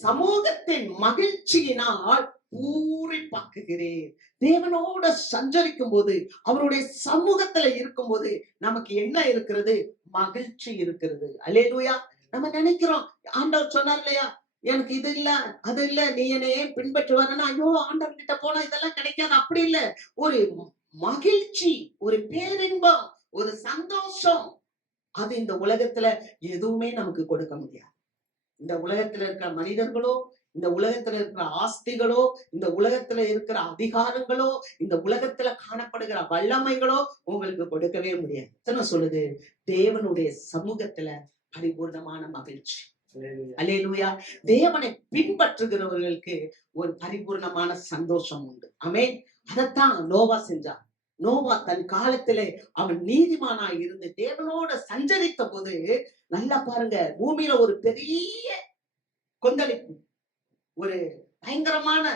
சமூகத்தின் மகிழ்ச்சியினால் பூரிப்பாக்குகிறேன். தேவனோட சஞ்சரிக்கும் போது, அவருடைய சமூகத்துல இருக்கும் போது நமக்கு என்ன இருக்கிறது? மகிழ்ச்சி இருக்கிறது. அல்லேலூயா. நம்ம நினைக்கிறோம், ஆண்டவர் சொன்னார் இல்லையா, எனக்கு இது இல்ல, அது இல்ல, நீ என்னையே பின்பற்றி வரனா, ஐயோ ஆண்டவர் கிட்ட போனா இதெல்லாம் கிடைக்காது. அப்படி இல்ல. ஒரு மகிழ்ச்சி, ஒரு பேரின்பம், ஒரு சந்தோஷம், அது இந்த உலகத்துல எதுவுமே நமக்கு கொடுக்க முடியாது. இந்த உலகத்துல இருக்கிற மனிதர்களோ, இந்த உலகத்துல இருக்கிற ஆஸ்திகளோ, இந்த உலகத்துல இருக்கிற அதிகாரங்களோ, இந்த உலகத்துல காணப்படுகிற வல்லமைகளோ உங்களுக்கு கொடுக்கவே முடியாது. எத்தனை சொல்லுது? தேவனுடைய சமூகத்துல பரிபூர்ணமான மகிழ்ச்சி. அல்லேலூயா. தேவனை பின்பற்றுகிறவர்களுக்கு ஒரு பரிபூர்ணமான சந்தோஷம் உண்டு. ஆமென். அதைத்தான் நோவா செஞ்சான். நோவா தன் காலத்திலே அவன் நீதிமானாய் இருந்து தேவனோட சஞ்சரித்த போது, நல்லா பாருங்க, பூமியில ஒரு பெரிய கொந்தளிப்பு, ஒரு பயங்கரமான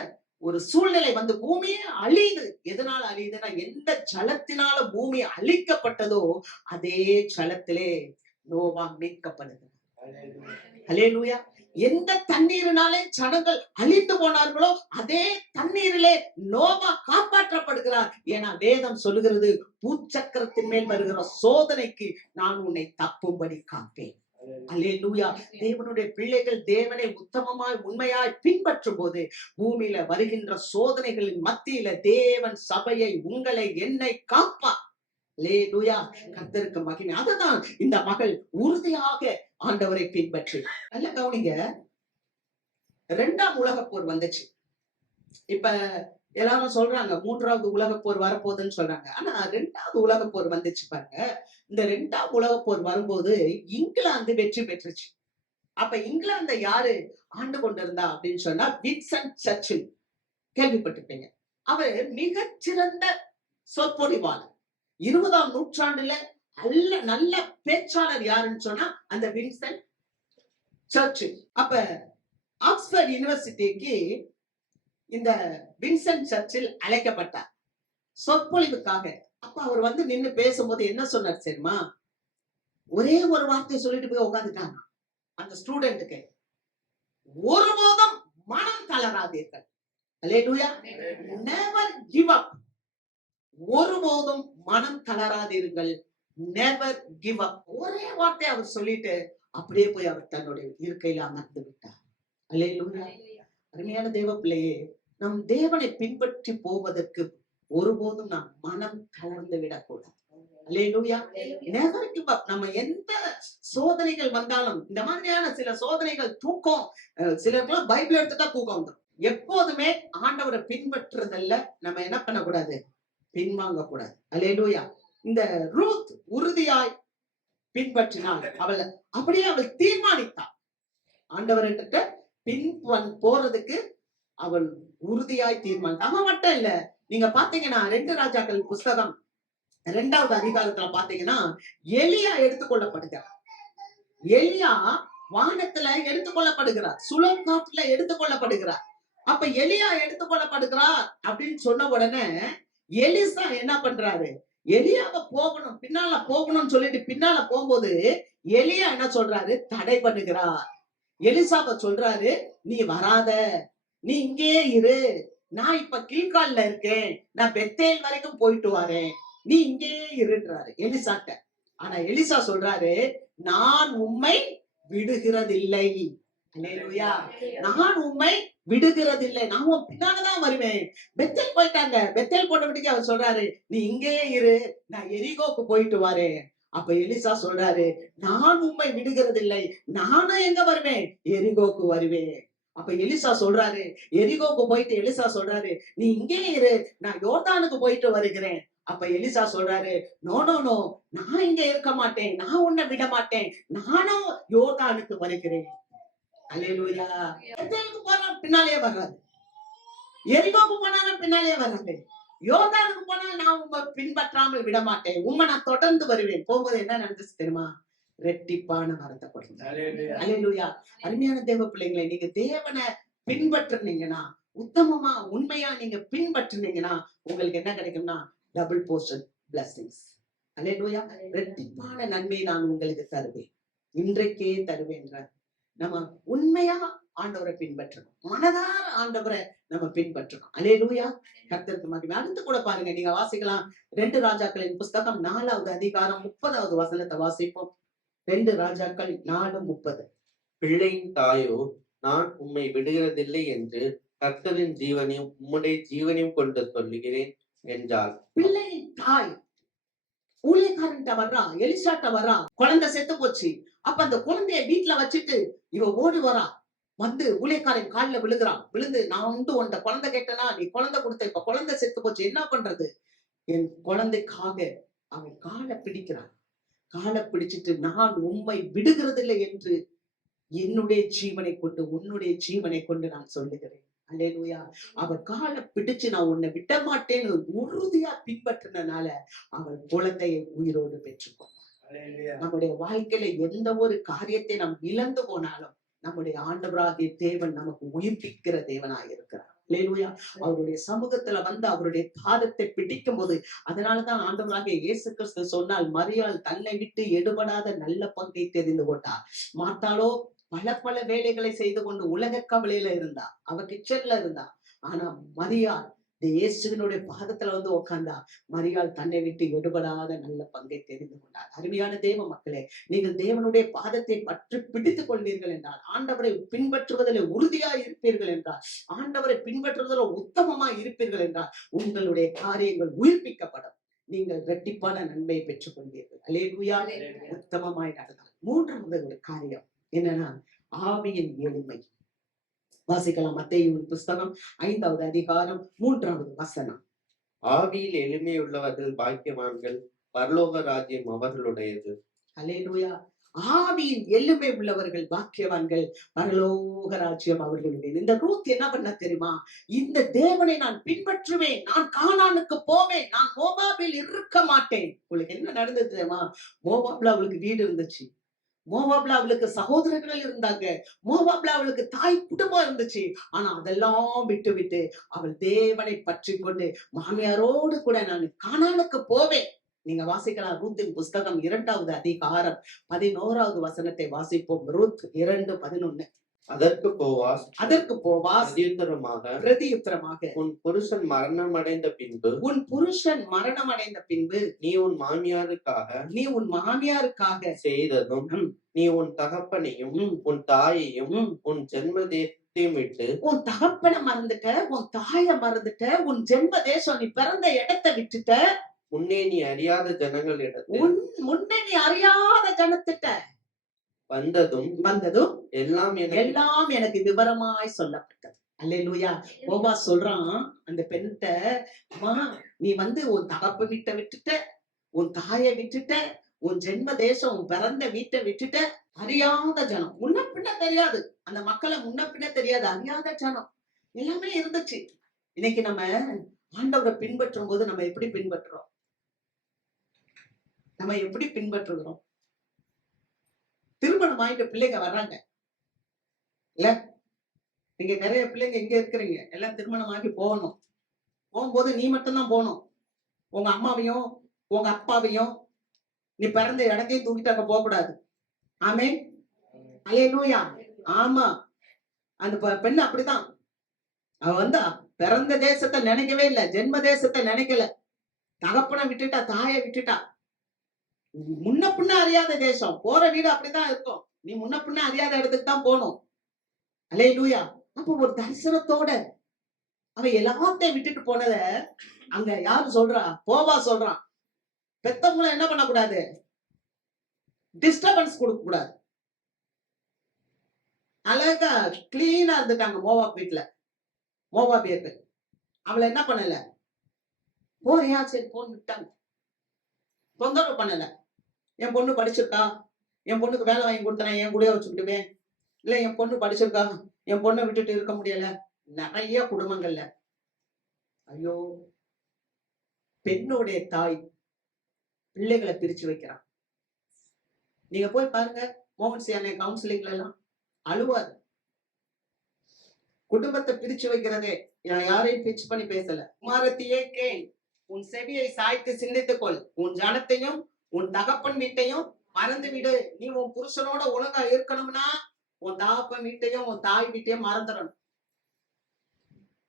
ஒரு சூழ்நிலை வந்து பூமியே அழியுது. எதனால அழியுதுன்னா, எந்த ஜலத்தினால பூமி அழிக்கப்பட்டதோ அதே ஜலத்திலே நோவா மீட்கப்படுகிறார். அல்லேலூயா. எந்த தண்ணீரினாலே ஜனங்கள் அழிந்து போனார்களோ அதே தண்ணீரிலே நோவா காப்பாற்றப்படுகிறார். ஏன்னா வேதம் சொல்லுகிறது, பூச்சக்கரத்தின் மேல் வருகிற சோதனைக்கு நான் உன்னை தப்பும்படி காப்பேன். அல்லேலூயா. தேவனுடைய பிள்ளைகள் தேவனை உத்தமமாய் உண்மையாய் பின்பற்றும் போது பூமியில வருகின்ற சோதனைகளின் மத்தியில தேவன் சபையை, உங்களை, என்னை காப்பார். அல்லேலூயா. கர்த்தருக்கு மகிமை. அதுதான் இந்த மகள் உறுதியாக ஆண்டவரை பின்பற்றி. நல்ல கவனிங்க, 2ஆம் உலகப் போர் வந்துச்சு. இப்ப எல்லாரும் சொல்றாங்க 3வது உலகப் போர் வரப்போகுதுன்னு சொல்றாங்க. ஆனா 2வது உலகப் போர் வந்துச்சு பாருங்க. இந்த 2ஆம் உலகப் போர் வரும்போது இங்கிலாந்து வெற்றி பெற்றுச்சு. அப்ப இங்கிலாந்தை யாரு ஆண்டு கொண்டிருந்தா அப்படின்னு சொன்னா, வின்ஸ்டன் சர்ச்சில். கேள்விப்பட்டிருப்பீங்க. அவர் மிகச்சிறந்த சொற்பொழிவாளர். 20ஆம் நூற்றாண்டுல நல்ல பேச்சாளர் யாருன்னு சொன்னா அந்த வின்ஸ்டன் சர்ச்சில். அப்ப ஆக்ஸ்போர்ட் யூனிவர்சிட்டிக்கு இந்த வின்ஸ்டன் சர்ச்சில் அழைக்கப்பட்டார். சொற்பொழிவுக்காக. அப்ப அவர் வந்து நின்னு பேசும்போது என்ன சொன்னார் தெரியுமா? ஒரே ஒரு வார்த்தை சொல்லிட்டு போய் உட்கார்ந்துட்டாங்க அந்த ஸ்டூடெண்ட்டுக்கு. ஒருபோதும் மனம் தளராதீர்கள். அல்லேலூயா. நெவர் கிவ் அப். ஒருபோதும் மனம் தளராதீர்கள். நெவர் கிவ் அப். ஒரே வார்த்தை அவர் சொல்லிட்டு அப்படியே போய் அவர் தன்னுடைய இருக்கையில அமர்ந்து விட்டார். அல்லேலூயா. அருமையான தேவ பிள்ளையே, நம் தேவனை பின்பற்றி போவதற்கு ஒருபோதும் நாம் மனம் தளர்ந்து விடக்கூடாது. அல்லேலூயா. Never give up. நம்ம எந்த சோதனைகள் வந்தாலும், இந்த மாதிரியான சில சோதனைகள் தூக்கம், சிலருக்குலாம் பைபிள் எடுத்துட்டா தூக்கம் வந்துடும். எப்போதுமே ஆண்டவரை பின்பற்றுறதல்ல நம்ம என்ன பண்ணக்கூடாது, பின்வாங்க கூடாது. அல்லேலூயா. இந்த ரூத் உறுதியாய் பின்பற்றினாள். அப்படியே அவள் தீர்மானித்தாள் ஆண்டவர்கிட்ட போறதுக்கு. அவள் உறுதியாய் தீர்மானித்தாள். அவன் மட்டும் இல்ல, நீங்க பாத்தீங்கன்னா 2 ராஜாக்கள் புஸ்தகம் 2வது அதிகாரத்துல பாத்தீங்கன்னா எலியா எடுத்துக்கொள்ளப்படுகிறார். எலியா வானத்துல எடுத்துக்கொள்ளப்படுகிறார், சுழல் காற்றுல எடுத்துக்கொள்ளப்படுகிறார். அப்ப எலியா எடுத்துக்கொள்ளப்படுகிறார் அப்படின்னு சொன்ன உடனே எலிசா என்ன பண்றாரு, எலியாவை போகணும் பின்னால போகணும்னு சொல்லிட்டு பின்னால போகும்போது எலியா என்ன சொல்றாரு, தடை பண்ணுகிறார். எலிசாவை சொல்றாரு, நீ வராத, நீ இங்கே இரு, நான் இப்ப கீழ்கால்ல இருக்கேன், நான் பெத்தேல் வரைக்கும் போயிட்டு வரேன், நீ இங்கே இருன்றாரு எலிசாட்ட. ஆனா எலிசா சொல்றாரு, நான் உம்மை விடுகிறதில்லை. அல்லேலூயா. நான் உம்மை விடுகிறதில்லை, நான் உன் பின்னாலதான் வருவேன். பெத்தேல் போயிட்டாங்க, பெத்தேல் போட்ட விட்டுக்கு அவர் சொல்றாரு, நீ இங்கே இரு, நான் எரிகோக்கு போயிட்டு வரேன். அப்ப எலிசா சொல்றாரு, நான் உம்மை விடுகிறதில்லை, நானும் எங்க வருவேன், எரிகோக்கு வருவேன். அப்ப எலிசா சொல்றாரு, எரிகோக்கு போயிட்டு எலிசா சொல்றாரு, நீ இங்கே இரு, நான் யோர்தானுக்கு போயிட்டு வருகிறேன். அப்ப எலிசா சொல்றாரு, நோ நோ நோ, நான் இங்க இருக்க மாட்டேன், நான் உன்னை விட மாட்டேன், நானும் யோர்தானுக்கு வருகிறேன். அல்லேலூயா. பெத்தேலுக்கு போனா பின்னாலே வர்றாரு, எரிகோக்கு போனாலும் பின்னாலே வர்றாரு, யோர்தானுக்கு போனால் நான் உங்க பின்பற்றாமல் விட மாட்டேன், உண்மை நான் தொடர்ந்து வருவேன். போகும்போது என்ன நடந்துச்சு தெரியுமா, ரெட்டிப்பான மரத்தை கொடுங்க. அல்லேலூயா. அருமையான தேவ பிள்ளைங்களை, நீங்க தேவனை பின்பற்றுனீங்கன்னா, உத்தமமா உண்மையா நீங்க பின்பற்றுனீங்கன்னா உங்களுக்கு என்ன கிடைக்கும்னா, டபுள் போர்ஷன் பிளஸிங்ஸ். அல்லேலூயா. ரெட்டிப்பான நன்மை நான் உங்களுக்கு தருவேன், இன்றைக்கே தருவேன். நம்ம உண்மையா ஆண்டவரை பின்பற்றணும், மனதார ஆண்டவரை நம்ம பின்பற்றணும். அல்லேலூயா. கர்த்தருக்கு மகிமை. அடுத்து கூட பாருங்க, நீங்க வாசிக்கலாம் 2 ராஜாக்களின் புஸ்தகம் 4வது அதிகாரம் 30வது வசனத்தை வாசிப்போம். 2 ராஜாக்கள் 4:30. பிள்ளையின் தாயோ, நான் உம்மை விடுகிறதில்லை என்று கர்த்தரின் ஜீவனையும் உம்முடைய ஜீவனையும் கொண்டு சொல்லுகிறேன் என்றாள். பிள்ளையின் தாய் ஊழியக்காரன்ட்ட வர்றா, எலிசாட்ட வர்றா, குழந்தை செத்து போச்சு. அப்ப அந்த குழந்தைய வீட்டுல வச்சுட்டு இவ ஓடி வரா, வந்து ஊழியக்காரன் காலில் விழுகிறான். விழுந்து, நான் வந்து உன்ட குழந்தை கேட்டனா, நீ குழந்தை கொடுத்த, இப்ப குழந்தை செத்து போச்சு, என்ன பண்றது, என் குழந்தைக்காக அவன் காலை பிடிக்கிறான். காலை பிடிச்சிட்டு, நான் உம்மை விடுகிறதில்லை என்று என்னுடைய ஜீவனை கொண்டு உன்னுடைய ஜீவனை கொண்டு நான் சொல்லுகிறேன். அல்லேலூயா. அவ காலை பிடிச்சு, நான் உன்னை விட மாட்டேன்னு உறுதியா பின்பற்றினால அவள் குழந்தையை உயிரோடு பெற்றுக்கொண்டார். நம்முடைய வாழ்க்கையில எந்த ஒரு காரியத்தை நாம் இழந்து போனாலும் நம்முடைய ஆண்டவராகிய தேவன் நமக்கு உயிர்ப்பிக்கிற தேவனாய் இருக்கிறார். அல்லேலூயா. அவருடைய சமூகத்துல வந்து அவருடைய பாதத்தை பிடிக்கும் போது, அதனாலதான் ஆண்டவராகிய இயேசு கிறிஸ்து சொன்னால், மரியாள் தன்னை விட்டு எடுபடாத நல்ல பங்கை தெரிந்து கொண்டார். மார்த்தாளோ பல வேலைகளை செய்து கொண்டு உலக கவலையில இருந்தா, அவ கிச்சன்ல இருந்தா. ஆனா மரியாள் இயேசுவினுடைய பாதத்துல வந்து உட்கார்ந்தா. மரியாள் தன்னை விட்டு எடுபடாத நல்ல பங்கை தெரிந்து கொண்டார். அருமையான தேவ மக்களே, நீங்கள் தேவனுடைய பாதத்தை பற்றி பிடித்துக் கொள்வீர்கள் என்றால், ஆண்டவரை பின்பற்றுவதில் உறுதியா இருப்பீர்கள் என்றால், ஆண்டவரை பின்பற்றுவதில் உத்தமமா இருப்பீர்கள் என்றால், உங்களுடைய காரியங்கள் உயிர்ப்பிக்கப்படும். நீங்கள் இரட்டிப்பான நன்மையை பெற்றுக் கொள்வீர்கள். அல்லேலூயா. உத்தமமாய் நடந்தால். 3வது ஒரு காரியம் என்னன்னா, ஆவியின் எளிமை. வாசிக்கலாம். மத்தேயுவின் புஸ்தகம் 5வது அதிகாரம் 3வது வசனம். ஆவியில் எளிமையுள்ளவர்கள் பாக்கியவான்கள், பரலோக ராஜ்யம் அவர்களுடையது. அல்லேலூயா. ஆவியின் எளிமை உள்ளவர்கள் பாக்கியவான்கள், பரலோக ராஜ்யம் அவர்களுடையது. இந்த ரூத் என்ன பண்ண தெரியுமா, இந்த தேவனை நான் பின்பற்றுவேன், நான் கானானுக்கு போவேன், நான் மோவாபில் இருக்க மாட்டேன். உங்களுக்கு என்ன நடந்தது தெரியுமா, மோவாப்ல அவளுக்கு வீடு இருந்துச்சு, மோவாப்ல அவளுக்கு சகோதரர்கள் இருந்தாங்க. மோவாப்ல அவளுக்கு தாய் குடும்பம் இருந்துச்சு. ஆனா அதெல்லாம் விட்டு விட்டு அவள் தேவனை பற்றி கொண்டு மாமியாரோடு கூட நான் கானானுக்கு போவேன். நீங்க வாசிக்கலாம். ரூத்தின் புஸ்தகம் 2வது அதிகாரம் 11வது வசனத்தை வாசிப்போம். ரூத் 2:11. அதற்கு போவாஸ் அதற்கு போவாஸ் பிரதியுத்தரமாக உன் புருஷன் மரணமடைந்த பின்பு நீ உன் மாமியாருக்காக செய்ததும் நீ உன் தகப்பனையும் உன் தாயையும் உன் ஜென்ம தேசத்தையும் விட்டு உன் தகப்பனை மறந்துட்ட, உன் தாய மறந்துட்ட, உன் ஜென்ம தேசம் நீ பிறந்த இடத்தை விட்டுட்ட, முன்னே நீ அறியாத ஜனங்களிடத்தில் முன்னே நீ அறியாத ஜனத்திட்ட வந்ததும் எல்லாம் எனக்கு விவரமாய் சொல்லப்பட்டது. அல்லேலூயா. போவாஸ் சொல்றான் அந்த பெண்கிட்ட, அம்மா நீ உன் தகப்ப வீட்டை விட்டுட்ட, உன் தாயை விட்டுட்ட, உன் ஜென்ம தேசம் உன் பிறந்த வீட்டை விட்டுட்ட, அறியாத ஜனம், முன்ன பின்ன தெரியாது, அந்த மக்களை முன்ன பின்ன தெரியாது, அறியாத ஜனம் எல்லாமே இருந்துச்சு. இன்னைக்கு நம்ம ஆண்டவரை பின்பற்றும் போது நம்ம எப்படி பின்பற்றுறோம்? நம்ம எப்படி பின்பற்றுகிறோம்? திருமணம் ஆயிட்ட பிள்ளைங்க வர்றாங்க இல்ல, நீங்க நிறைய பிள்ளைங்க எங்க இருக்கிறீங்க, எல்லாம் திருமணம் ஆகி போகணும். போகும்போது நீ மட்டும்தான் போகணும். உங்க அம்மாவையும் உங்க அப்பாவையும் நீ பிறந்த இடத்தையும் தூக்கிட்டு அங்க போக கூடாது. ஆமென். அல்லேலூயா. ஆமா, அந்த பெண்ணு அப்படிதான். அவ பிறந்த தேசத்தை நினைக்கவே இல்லை, ஜென்ம தேசத்தை நினைக்கல. தகப்பனை விட்டுட்டா, தாயை விட்டுட்டா. முன்ன பின்ன அறியாத தேசம், போற வீடு அப்படிதான் இருக்கும். நீ முன்ன பின்ன அறியாத இடத்துக்கு தான் போகணும். அல்லேலூயா. அப்போ ஒரு தரிசனத்தோட அவ எல்லாத்தையும் விட்டுட்டு போனத அங்க யாரு சொல்றா? போவா சொல்றான். பெத்தவங்களை என்ன பண்ணக்கூடாது? டிஸ்டர்பன்ஸ் கொடுக்க கூடாது. அழகா கிளீனா இருந்துட்டாங்க மோவாப் வீட்டுல. மோவாபியர்கள் அவளை என்ன பண்ணல, போறியா சரி போன்னு விட்டாங்க. தொந்தரவு பண்ணல. என் பொண்ணு படிச்சிருக்கா, என் பொண்ணுக்கு வேலை வாங்கி கொடுத்தேன், என் கூடயே வச்சுக்கிட்டுவேன். இல்ல என் பொண்ணு படிச்சிருக்கா, என் பொண்ணை விட்டுட்டு இருக்க முடியல. நிறைய குடும்பங்கள்ல ஐயோ, பெண்ணுடைய தாய் பிள்ளைகளை பிரிச்சு வைக்கிறான். நீங்க போய் பாருங்க, மோகன் சியானே கவுன்சிலிங்ல எல்லாம் அழுவாரு. குடும்பத்தை பிரிச்சு வைக்கிறதே. நான் யாரையும் பிரிச்சு பண்ணி பேசல. குமாரத்தியே கேள், உன் செவியை சாய்த்து சிந்தித்துக்கொள், உன் ஜனத்தையும் உன் தகப்பன் வீட்டையும் மறந்து விடு. நீ உன் புருஷனோட ஒழுங்கா இருக்கணும்னா உன் தகப்பன் வீட்டையும் உன் தாய் வீட்டையும் மறந்துடணும்.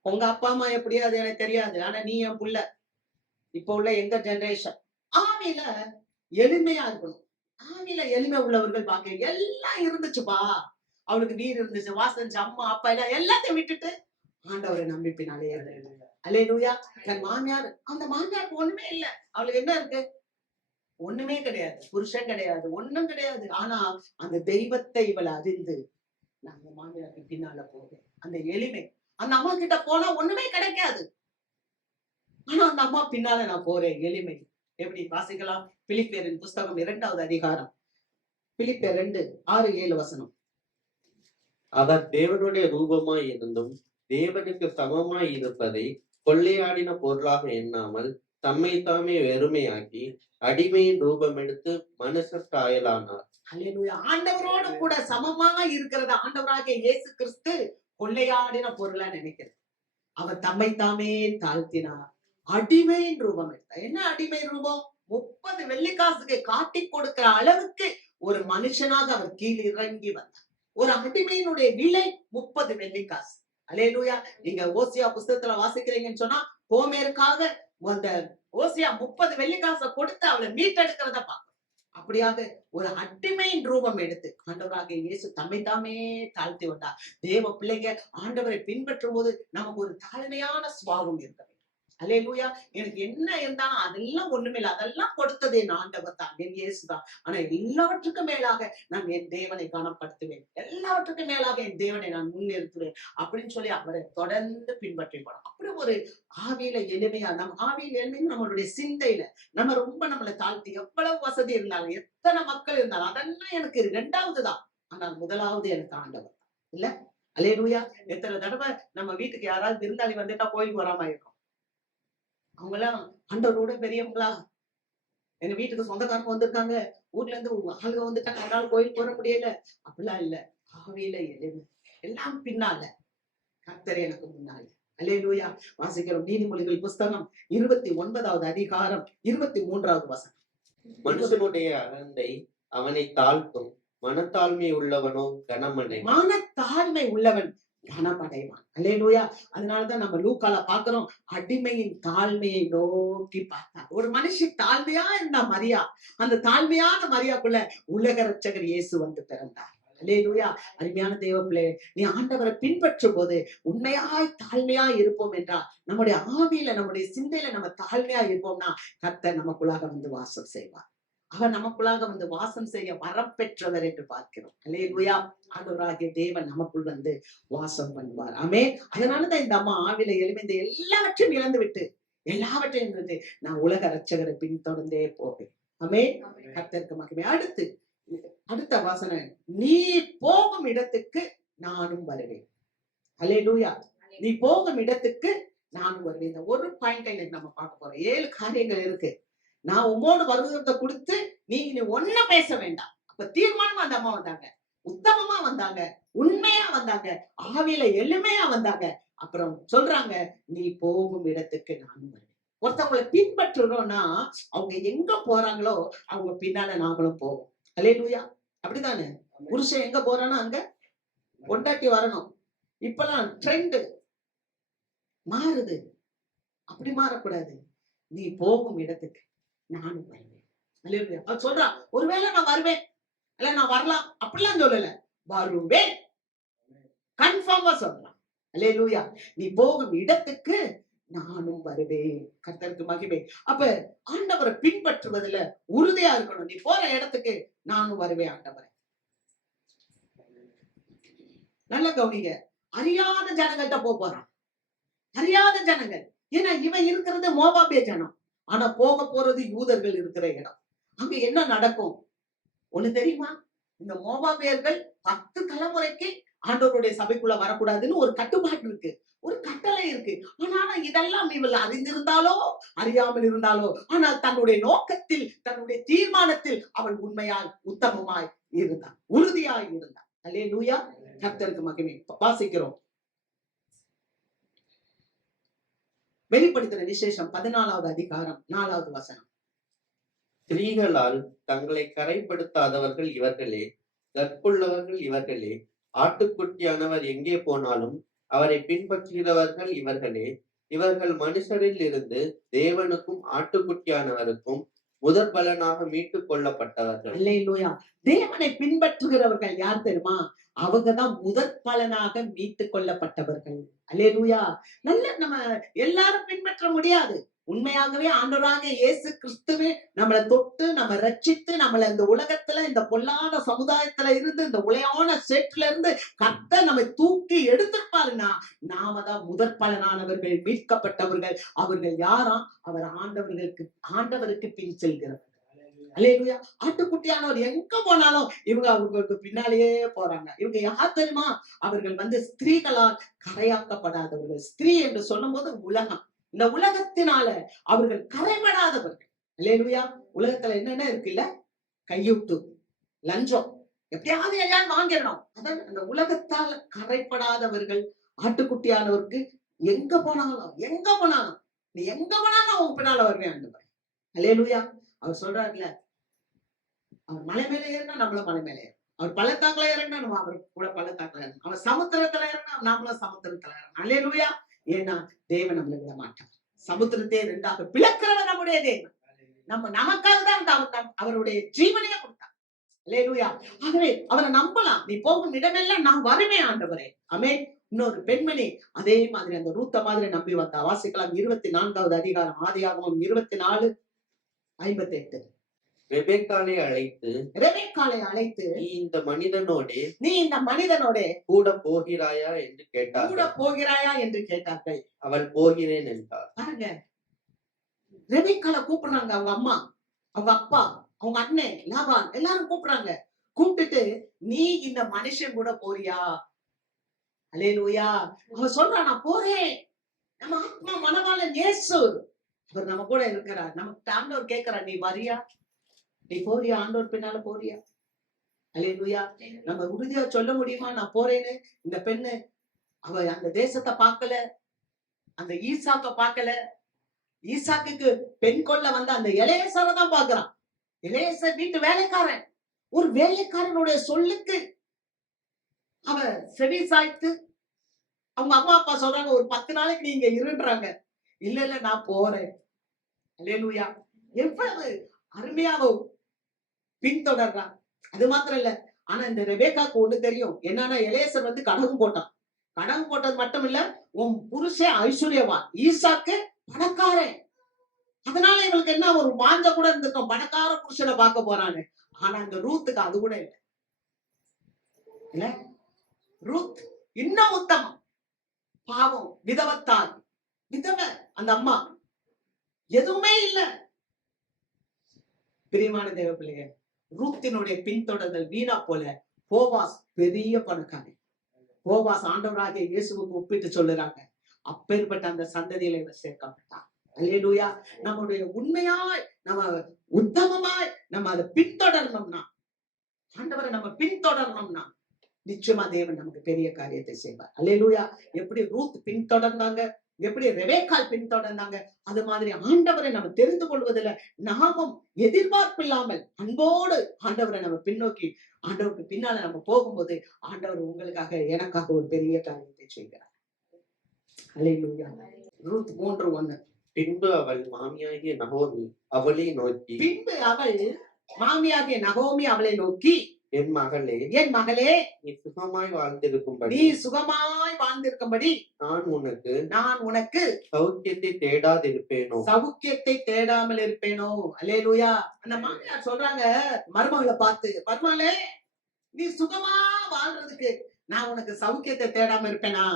உங்க அப்பா அம்மா எப்படியோ அது எனக்கு தெரியாது, ஆனா நீ என் புள்ள. இப்ப உள்ள எங்க ஜெனரேஷன் ஆவியில எளிமையா இருக்கணும். ஆவியில எளிமை உள்ளவர்கள் பாக்க எல்லாம் இருந்துச்சுப்பா. அவளுக்கு வீடு இருந்துச்சு, வாசம், அம்மா அப்பா எல்லாம் எல்லாத்தையும் விட்டுட்டு ஆண்டவரை நம்பி பின்னாலே அல்லேலூயா. தன் மாமியார், அந்த மாமியாருக்கு ஒண்ணுமே இல்ல. அவளுக்கு என்ன இருக்கு? ஒண்ணுமே கிடையாது, புருஷன் கிடையாது, ஒண்ணும் கிடையாது. ஆனா அந்த தெய்வத்தை இவள் அறிந்து நாங்க மாமியாருக்கு பின்னால போவேன். அந்த எளிமை. அந்த அம்மா கிட்ட போனா ஒண்ணுமே கிடைக்காது, ஆனா அந்த அம்மா பின்னால நான் போறேன். எளிமை. எப்படி வாசிக்கலாம்? பிலிப்பியரின் புஸ்தகம் 2வது அதிகாரம், பிலிப்பியர் 2:6-7 வசனம். அவர் தேவனுடைய ரூபமாய் இருந்தும் தேவனுக்கு சமமாய் இருப்பதை கொள்ளையாடின பொருளாக எண்ணாமல் தம்மை தாமே வெறுமையாக்கி அடிமையின் ரூபம் எடுத்து மனுஷர் சாயலானார். அல்லேலூயா. ஆண்டவரோடு கூட சமமா இருக்கிறத ஆண்டவராகிய இயேசு கிறிஸ்து கொள்ளையாடின பொருளா நினைக்கிறது. அவர் தம்மை தாமே தாழ்த்தினார், அடிமையின் ரூபம் எடுத்தார். என்ன அடிமை ரூபம்? 30 வெள்ளிக்காசுக்கு காட்டி கொடுக்கிற அளவுக்கு ஒரு மனுஷனாக அவர் கீழ் இறங்கி வந்தார். ஒரு அடிமையினுடைய விலை 30 வெள்ளிக்காசு. அல்லேலூயா. நீங்க ஓசியா புஸ்தகத்துல வாசிக்கிறீங்கன்னு சொன்னா, கோமேருக்காக அந்த ஓசியா 30 வெள்ளிக்காசை கொடுத்து அவளை மீட்டெடுக்கிறத பார்க்க. அப்படியாக ஒரு அடிமையின் ரூபம் எடுத்து ஆண்டவராகிய இயேசு தம்மை தாமே தாழ்த்தி வந்தார். தேவ பிள்ளைங்க ஆண்டவரை பின்பற்றும் போது நமக்கு ஒரு தாழ்மையான சுபாவம் இருக்க வேண்டும். அல்லேலூயா. எனக்கு என்ன இருந்தாலும் அதெல்லாம் ஒண்ணுமே இல்லை, அதெல்லாம் கொடுத்தது என் ஆண்டவர் தான், என் இயேசுதான். ஆனா எல்லாவற்றுக்கும் மேலாக நான் என் தேவனை கனப்படுத்துவேன், எல்லாவற்றுக்கும் மேலாக என் தேவனை நான் முன்னிறுத்துவேன் அப்படின்னு சொல்லி அவரை தொடர்ந்து பின்பற்றி போனோம். அப்படி ஒரு ஆவியில எளிமையா, ஆவியில எளிமையா நம்மளுடைய சிந்தையில நம்ம ரொம்ப நம்மளை தாழ்த்தி, எவ்வளவு வசதி இருந்தாலும் எத்தனை மக்கள் இருந்தாலும் அதெல்லாம் எனக்கு 2வதுதான், ஆனால் முதலாவது எனக்கு ஆண்டவர் இல்ல. அல்லேலூயா. எத்தனை தடவை நம்ம வீட்டுக்கு யாராவது விருந்தாளி வந்துட்டா கோயிலுக்கு வராம இருக்கும். அவங்க எல்லாம் ஆண்டவரோட பெரியவங்களா, எங்க வீட்டுக்கு சொந்தக்காரங்க வந்திருக்காங்க, ஊர்ல இருந்து ஆளுங்க வந்துட்டாங்க, அதனால கோயிலுக்கு வர முடியல, அப்படிலாம் இல்ல. ஆவியில எழும்பு. எல்லாம் பின்னால, கர்த்தர் எனக்கு முன்னால. அல்லேலூயா. வாசிக்கிறோம் நீதிமொழிகள் புஸ்தகம் 29வது அதிகாரம் 23வது வசனம். மனுஷனுடைய அகந்தை அவனை தாழ்த்தும், மனத்தாழ்மை உள்ளவனோ கனமடைவான். மனத்தாழ்மை உள்ளவன் கனமடைவான். அல்லேலூயா. அதனாலதான் நம்ம லூக்கால பாக்குறோம், அடிமையின் தாழ்மையை நோக்கி பார்த்தார். ஒரு மனுஷி தாழ்மையா இருந்தா மரியா, அந்த தாழ்மையான மரியாக்குள்ள உலக ரட்சகர் இயேசு வந்து பிறந்தார். அல்லேலூயா. அருமையான தேவ பிள்ளை, நீ ஆண்டவரை பின்பற்றும் போது உண்மையாய் தாழ்மையா இருப்போம் என்றால், நம்முடைய ஆவியில நம்முடைய சிந்தையில நம்ம தாழ்மையா இருப்போம்னா கர்த்தர் நமக்குள்ளாக வந்து வாசம் செய்வார். அவர் நமக்குள்ளாக வந்து வாசம் செய்ய வரம் பெற்றவர் என்று பார்க்கிறோம். அல்லேலூயா. ஆண்டவராகிய தேவன் நமக்குள் வந்து வாசம் பண்ணுவார். ஆமென். அதனாலதான் இந்த அம்மா ஆவில எழுப்பி இந்த எல்லாவற்றையும் இழந்து விட்டு, எல்லாவற்றையும் இழந்து நான் உலக ரட்சகரை பின்தொடர்ந்தே போவேன். ஆமென். கர்த்தருக்கு மகிமை. அடுத்த வாசனம், நீ போகும் இடத்துக்கு நானும் வருவேன். அல்லேலூயா. நீ போகும் இடத்துக்கு நானும் வருவேன். இந்த ஒரு பாயிண்ட் நம்ம பார்க்க போறோம். 7 காரியங்கள் இருக்கு. நான் உம்மோடு வருகிறத கொடுத்து நீ ஒன்ன பேச வேண்டாம். அப்ப தீர்மானமா அந்த அம்மா வந்தாங்க, உத்தமமா வந்தாங்க, உண்மையா வந்தாங்க, ஆவியில எளிமையா வந்தாங்க. அப்புறம் சொல்றாங்க, நீ போகும் இடத்துக்கு நானும் வருவேன். ஒருத்தவங்களை பின்பற்றுறோம்னா அவங்க எங்க போறாங்களோ அவங்க பின்னால நாங்களும் போவோம். அல்லேலூயா. அப்படித்தானே? புருஷன் எங்க போறானா அங்க பொண்டாட்டி வரணும். இப்பெல்லாம் ட்ரெண்ட் மாறுது. அப்படி மாறக்கூடாது. நீ போகும் இடத்துக்கு நானும் வருவேன். அல்லேலூயா. அவர் சொல்றா, ஒருவேளை நான் வருவேன், இல்ல நான் வரலாம், அப்படிலாம் சொல்லல, வருவேன். கன்ஃபார்மா சொல்றான். அல்லேலூயா. நீ போகும் இடத்துக்கு நானும் வருவேன். கர்த்தருக்கு மகிமை. அப்ப ஆண்டவரை பின்பற்றுவதில் உறுதியா இருக்கணும். நீ போற இடத்துக்கு நானும் வருவேன் ஆண்டவரை. நல்ல கவனிங்க. அறியாத ஜனங்கள்ட்ட போறான். அறியாத ஜனங்கள். ஏன்னா இவன் இருக்கிறது மோவாபிய ஜனம். ஆனா போக போறது யூதர்கள் இருக்கிற இடம். அங்க என்ன நடக்கும் ஒண்ணு தெரியுமா? இந்த மோவாபியர்கள் 10 தலைமுறைக்கு ஆண்டவருடைய சபைக்குள்ள வரக்கூடாதுன்னு ஒரு கட்டுப்பாடு இருக்கு, ஒரு கட்டளை இருக்கு. ஆனாலும் இதெல்லாம் இவள் அறிந்திருந்தாலோ அறியாமல் இருந்தாலோ, ஆனால் தன்னுடைய நோக்கத்தில் தன்னுடைய தீர்மானத்தில் அவள் உண்மையாய் உத்தமமாய் இருந்தாள், உறுதியாய் இருந்தாள். அல்லேலூயா. கர்த்தருக்கு மகிமை. வாசிக்கிறோம் வெளிப்படுத்தின விசேஷம் 14வது அதிகாரம் 4வது வசனம். ஸ்திரீகளால் தங்களை கரைப்படுத்தாதவர்கள் இவர்களே, கற்புள்ளவர்கள் இவர்களே, ஆட்டுக்குட்டியானவர் எங்கே போனாலும் அவரை பின்பற்றுகிறவர்கள் இவர்களே. இவர்கள் மனுஷரில் இருந்து தேவனுக்கும் ஆட்டுக்குட்டியானவருக்கும் முதற் பலனாக மீட்டுக் கொள்ளப்பட்டவர்கள். அல்லேலூயா. தேவனை பின்பற்றுகிறவர்கள் யார் தெரியுமா? அவங்கதான் முதற் பலனாக மீட்டுக் கொள்ளப்பட்டவர்கள். அல்லேலூயா. நல்ல நம்ம எல்லாரும் பின்பற்ற முடியாது. உண்மையாகவே ஆண்டவராகிய இயேசு கிறிஸ்துவே நம்மளை தொட்டு நம்ம ரட்சித்து நம்மளை இந்த உலகத்துல இந்த பொல்லாத சமுதாயத்துல இருந்து இந்த உளையான சேற்றுல இருந்து கர்த்தர் நம்மை தூக்கி எடுத்திருப்பாருன்னா நாம தான் முதற் பலனானவர்கள், மீட்கப்பட்டவர்கள். அவர்கள் யாராம்? அவர் ஆண்டவருக்கு பின் செல்கிறவர். அல்லேலூயா. ஆட்டுக்குட்டியானவர் எங்க போனாலும் இவங்க அவங்களுக்கு பின்னாலேயே போறாங்க. இவங்க யார் தெரியுமா? அவர்கள் வந்து ஸ்திரீகளால் கரையாக்கப்படாதவர்கள். ஸ்திரீ என்று சொல்லும் போது உலகம், இந்த உலகத்தினால அவர்கள் கரைபடாதவர்கள். அல்லேலூயா. உலகத்துல என்னென்ன இருக்குல்ல, கையூட்டு, லஞ்சம், எப்படியாவது எல்லாரும் வாங்கிடணும். அதான் அந்த உலகத்தால் கரைப்படாதவர்கள். ஆட்டுக்குட்டியானவருக்கு எங்க போனாலும் நீ எங்க போனாலும் அவங்க பின்னால வருவேன் ஆண்டவர். அல்லேலூயா. அவர் சொல்றாருல, அவர் மலை மேல ஏறினா நம்மளும் மலை மேல ஏறணும். அவர் பள்ளத்தாக்குல இறங்கினா நம்ம அவர் கூட பள்ளத்தாக்குல இறங்கணும். அவர் சமுத்திரத்துல இறங்கினா நாமளும் சமுத்திரத்துல இறங்கணும். அல்லேலூயா. ஏன்னா தேவன் நம்மளை விட மாட்டார். சமுத்திரத்தை 2ஆக பிளக்கிறவர் நம்முடைய தேவன். நமக்காக தான் அவருடைய ஜீவனையே கொடுத்தார். அல்லேலூயா. ஆகவே அவரை நம்பலாம். நீ போகும் இடமெல்லாம் நான் வருவேன் ஆண்டவரே. ஆமென். இன்னொரு பெண்மணி அதே மாதிரி அந்த ரூத்த மாதிரி நம்பி வந்தா. வாசிக்கலாம் 24வது அதிகாரம், ஆதியாகமம் 24:58. ரெபெக்காளை அழைத்து நீ இந்த மனிதனோடே கூட போகிறாயா என்று கேட்டார்கள். அவள் போகிறேன் என்றார். பாருங்க, ரெபெக்காளை கூப்பிடுறாங்க. அவங்க அம்மா, அவங்க அப்பா, அவங்க அண்ணன் லாபான் எல்லாரும் கூப்பிடுறாங்க. கூப்பிட்டுட்டு நீ இந்த மனுஷன் கூட போறியா? அல்லேலூயா. அவ சொல்றா, நான் போறேன். நம்ம ஆத்மா மனவாளன் இயேசு அவர் நம்ம கூட இருக்கிறார். நமக்கு ஆண்டவர் கேட்கிறார், நீ வரியா? நீ போறியா? ஆண்டவர் பின்னால போறியா? அல்லேலூயா. நம்ம உறுதியா சொல்ல முடியுமா நான் போறேன்னு? இந்த பெண்ணு அவ அந்த தேசத்தை பார்க்கல, அந்த ஈசாக்க பார்க்கல. ஈசாக்குக்கு பெண் கொள்ள வந்த அந்த எலேசரை தான் பார்க்கிறான். எலேசர் வீட்டு வேலைக்காரன். ஒரு வேலைக்காரனுடைய சொல்லுக்கு அவ செவி சாய்த்து, அவங்க அம்மா அப்பா சொல்றாங்க ஒரு 10 நாளைக்கு நீங்க இருன்றாங்க. இல்ல இல்ல நான் போறேன். அல்லேலூயா. எவ்வளவு அருமையாக பின்தொடர்றான். அது மாத்திரம் இல்ல. ஆனா இந்த ரெபேக்காக்கு ஒண்ணு தெரியும். என்னன்னா எலேசர் வந்து கடகம் போட்டான். கடகம் போட்டது மட்டும் இல்ல, உன் புருஷன் ஐஸ்வர்யவான், ஈசாக்கு பணக்காரன். அதனால இவளுக்கு என்ன ஒரு வாஞ்ச கூட இருந்திருக்கும், பணக்கார புருஷனை பார்க்க போறான்னு. ஆனா இந்த ரூத்துக்கு அது கூட இல்ல. இல்ல, ரூத் இன்னும் உத்தமம். பாவம், விதவத்தாய், விதவை அந்த அம்மா, எதுவுமே இல்ல. பிரியமான தேவ பிள்ளைங்க, ரூத்தினுடைய பின்தொடர்தல் வீணா போல. போவாஸ் பெரிய பணக்காரன். போவாஸ் ஆண்டவராகிய இயேசுவுக்கு ஒப்பிட்டு சொல்லுறாங்க. அப்பேற்பட்ட அந்த சந்ததியில இவர் சேர்க்கப்பட்டார். அல்லேலூயா. நம்முடைய உண்மையாய், நம்ம உத்தமமாய் நம்ம அதை பின்தொடரணும்னா, ஆண்டவரை நம்ம பின்தொடரணும்னா, நிச்சயமா தேவன் நமக்கு பெரிய காரியத்தை செய்வார். அல்லேலூயா. எப்படி ரூத் பின்தொடர்ந்தாங்க, எப்படி ரெபேக்காள் பின்தொடர்ந்தாங்க, அது மாதிரி ஆண்டவரை நம்ம தெரிந்து கொள்வதில் நாமும் எதிர்பார்ப்பு இல்லாமல் அன்போடு ஆண்டவரை நம்ம பின்னோக்கி ஆண்டவருக்கு பின்னால நம்ம போகும்போது ஆண்டவர் உங்களுக்காக எனக்காக ஒரு பெரிய காரியத்தை செய்கிறார். அல்லேலூயா. ரூத் 3:1. பின்பு அவள் மாமியாகிய நகோமி அவளை நோக்கி அவளை நோக்கி, என் மகளே, என் மகளே, நீ சுகமாய் வாழ்ந்திருக்கும்படி நான் உனக்கு சௌக்கியத்தை தேடாமல் இருப்பேனோ. அல்லேலூயா. அந்த மாமியார் சொல்றாங்க மருமகளை பார்த்து, மருமகளே, நீ சுகமா வாழ்றதுக்கு நான் உனக்கு சௌக்கியத்தை தேடாம இருப்பேனா?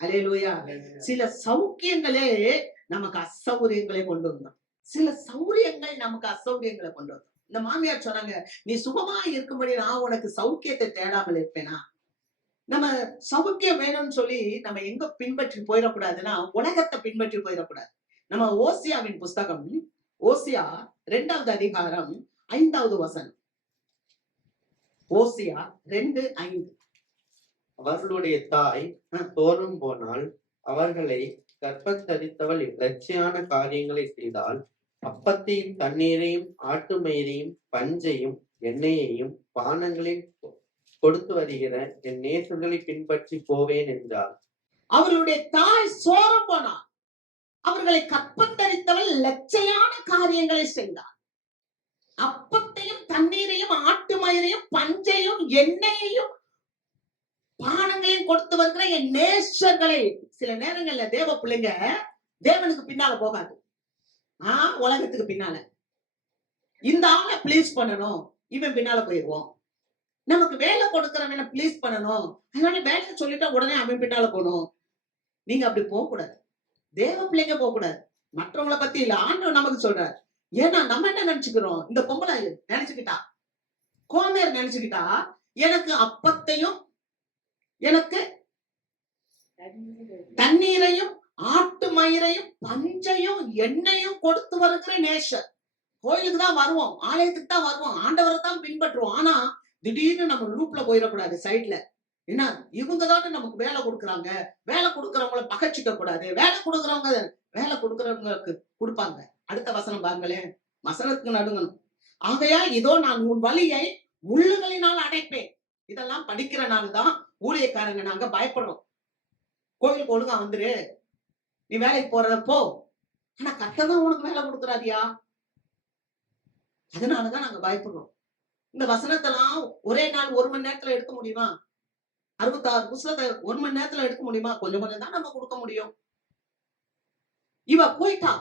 அல்லேலூயா. சில சௌக்கியங்களே நமக்கு அசௌரியங்களை கொண்டு வந்தோம். சில சௌரியங்கள் நமக்கு அசௌரியங்களை கொண்டு வந்தோம். இந்த மாமியார் சொன்னாங்க, நீ சுகமா இருக்கும்படி நான் உனக்கு சௌக்கியத்தை தேடாமல் இருப்பேனா? நம்ம சௌக்கியம் வேணும்னு சொல்லி நம்ம எங்க பின்பற்றி போயிடக்கூடாதுன்னா, உலகத்தை பின்பற்றி போயிடக்கூடாது. நம்ம ஓசியாவின் புஸ்தகம், ஓசியா 2வது அதிகாரம் 5வது வசனம். ஓசியா 2:5. அவர்களுடைய தாய் தோறும் போனால், அவர்களை கற்பந்தரித்தவள் இலட்சியான காரியங்களை செய்தால், அப்பத்தையும் தண்ணீரையும் ஆட்டு மயிரையும் பஞ்சையும் எண்ணெயையும் பானங்களையும் கொடுத்து வருகிற என் நேசர்களை பின்பற்றி போவேன் என்றார். அவர்களுடைய தாய் சோரம் போனார், அவர்களை கற்பந்தரித்தவள் லட்சையான காரியங்களை செய்தார். அப்பத்தையும் தண்ணீரையும் ஆட்டு மயிரையும் பஞ்சையும் எண்ணெயையும் பானங்களையும் கொடுத்து வருகிற என் நேசர்களை. சில நேரங்கள்ல தேவ பிள்ளைங்க தேவனுக்கு பின்னால போகாது, உலகத்துக்கு பின்னால. இந்த ஆளை பிளீஸ் பண்ணணும், இவன் பின்னால போயிடுவோம். நமக்கு வேலை கொடுக்கறவன பிளீஸ் பண்ணணும், அதனால வேலை சொல்லிட்டா உடனே அவன் பின்னால போகணும். நீங்க அப்படி போக கூடாது. தேவ பிள்ளைங்க போக கூடாது. மற்றவங்களை பத்தி இல்ல, ஆண்டவர் நமக்கு சொல்றாரு. ஏன்னா நம்ம என்ன நினைச்சுக்கிறோம், இந்த பொம்பளை நினைச்சுக்கிட்டா, கோமேர் நினைச்சுக்கிட்டா, எனக்கு அப்பத்தையும் எனக்கு தண்ணீரையும் ஆட்டு மயிரையும் பஞ்சையும் எண்ணெயும் கொடுத்து வருகிற நேசர். கோயிலுக்கு தான் வருவோம், ஆலயத்துக்கு தான் வருவோம், ஆண்டவரை தான் பின்பற்றுவோம். ஆனா திடீர்னு நம்ம லூப்ல போயிடக்கூடாது. சைட்ல என்ன, இவங்க தானே நமக்கு வேலை கொடுக்குறாங்க, வேலை கொடுக்கறவங்களை பகச்சிக்க கூடாது. வேலை கொடுக்கறவங்களுக்கு கொடுப்பாங்க. அடுத்த வசனம் பாருங்களேன், வசனத்துக்கு நடுங்கணும். ஆகையா இதோ நான் உன் வழியை முள்ளுகளினால் அடைப்பேன். இதெல்லாம் படிக்கிறனாலதான் ஊழியக்காரங்க நாங்க பயப்படுறோம். கோயிலுக்கு ஒழுங்கா வந்துரு, நீ வேலைக்கு போறத போ, ஆனா கர்த்தர் உனக்கு வேலை கொடுக்குறாதியா, அதனாலதான் நாங்க பயப்படுறோம். இந்த வசனத்தெல்லாம் ஒரே நாள் 1 மணி நேரத்துல எடுக்க முடியுமா? 66 புஸ்தகத்தை 1 மணி நேரத்துல எடுக்க முடியுமா? கொஞ்சம் கொஞ்சம் தான் நம்ம கொடுக்க முடியும். இவ போயிட்டா,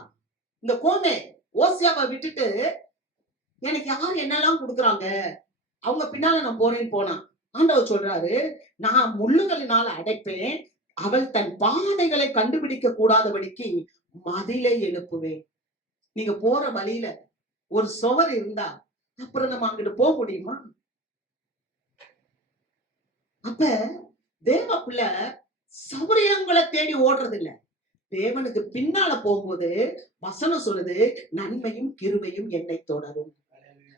இந்த கோமே ஓசியாவை விட்டுட்டு எனக்கு யாரு என்னெல்லாம் கொடுக்குறாங்க, அவங்க பின்னால நான் போறேன்னு போனா. ஆண்டவர் சொல்றாரு, நான் முள்ளுகளினால அடைப்பேன், அவள் தன் பாதைகளை கண்டுபிடிக்க கூடாதபடிக்கு மதிலை எழுப்புவேன். நீங்க போற வழியில ஒரு சுவர் இருந்தா அப்புறம் நம்ம அங்கிட்டு போக முடியுமா? அப்ப தேவ பிள்ளை சௌரியங்களை தேடி ஓடுறது இல்ல, தேவனுக்கு பின்னால போகும்போது வசனம் சொல்லுது, நன்மையும் கிருபையும் என்னை தொடரும்.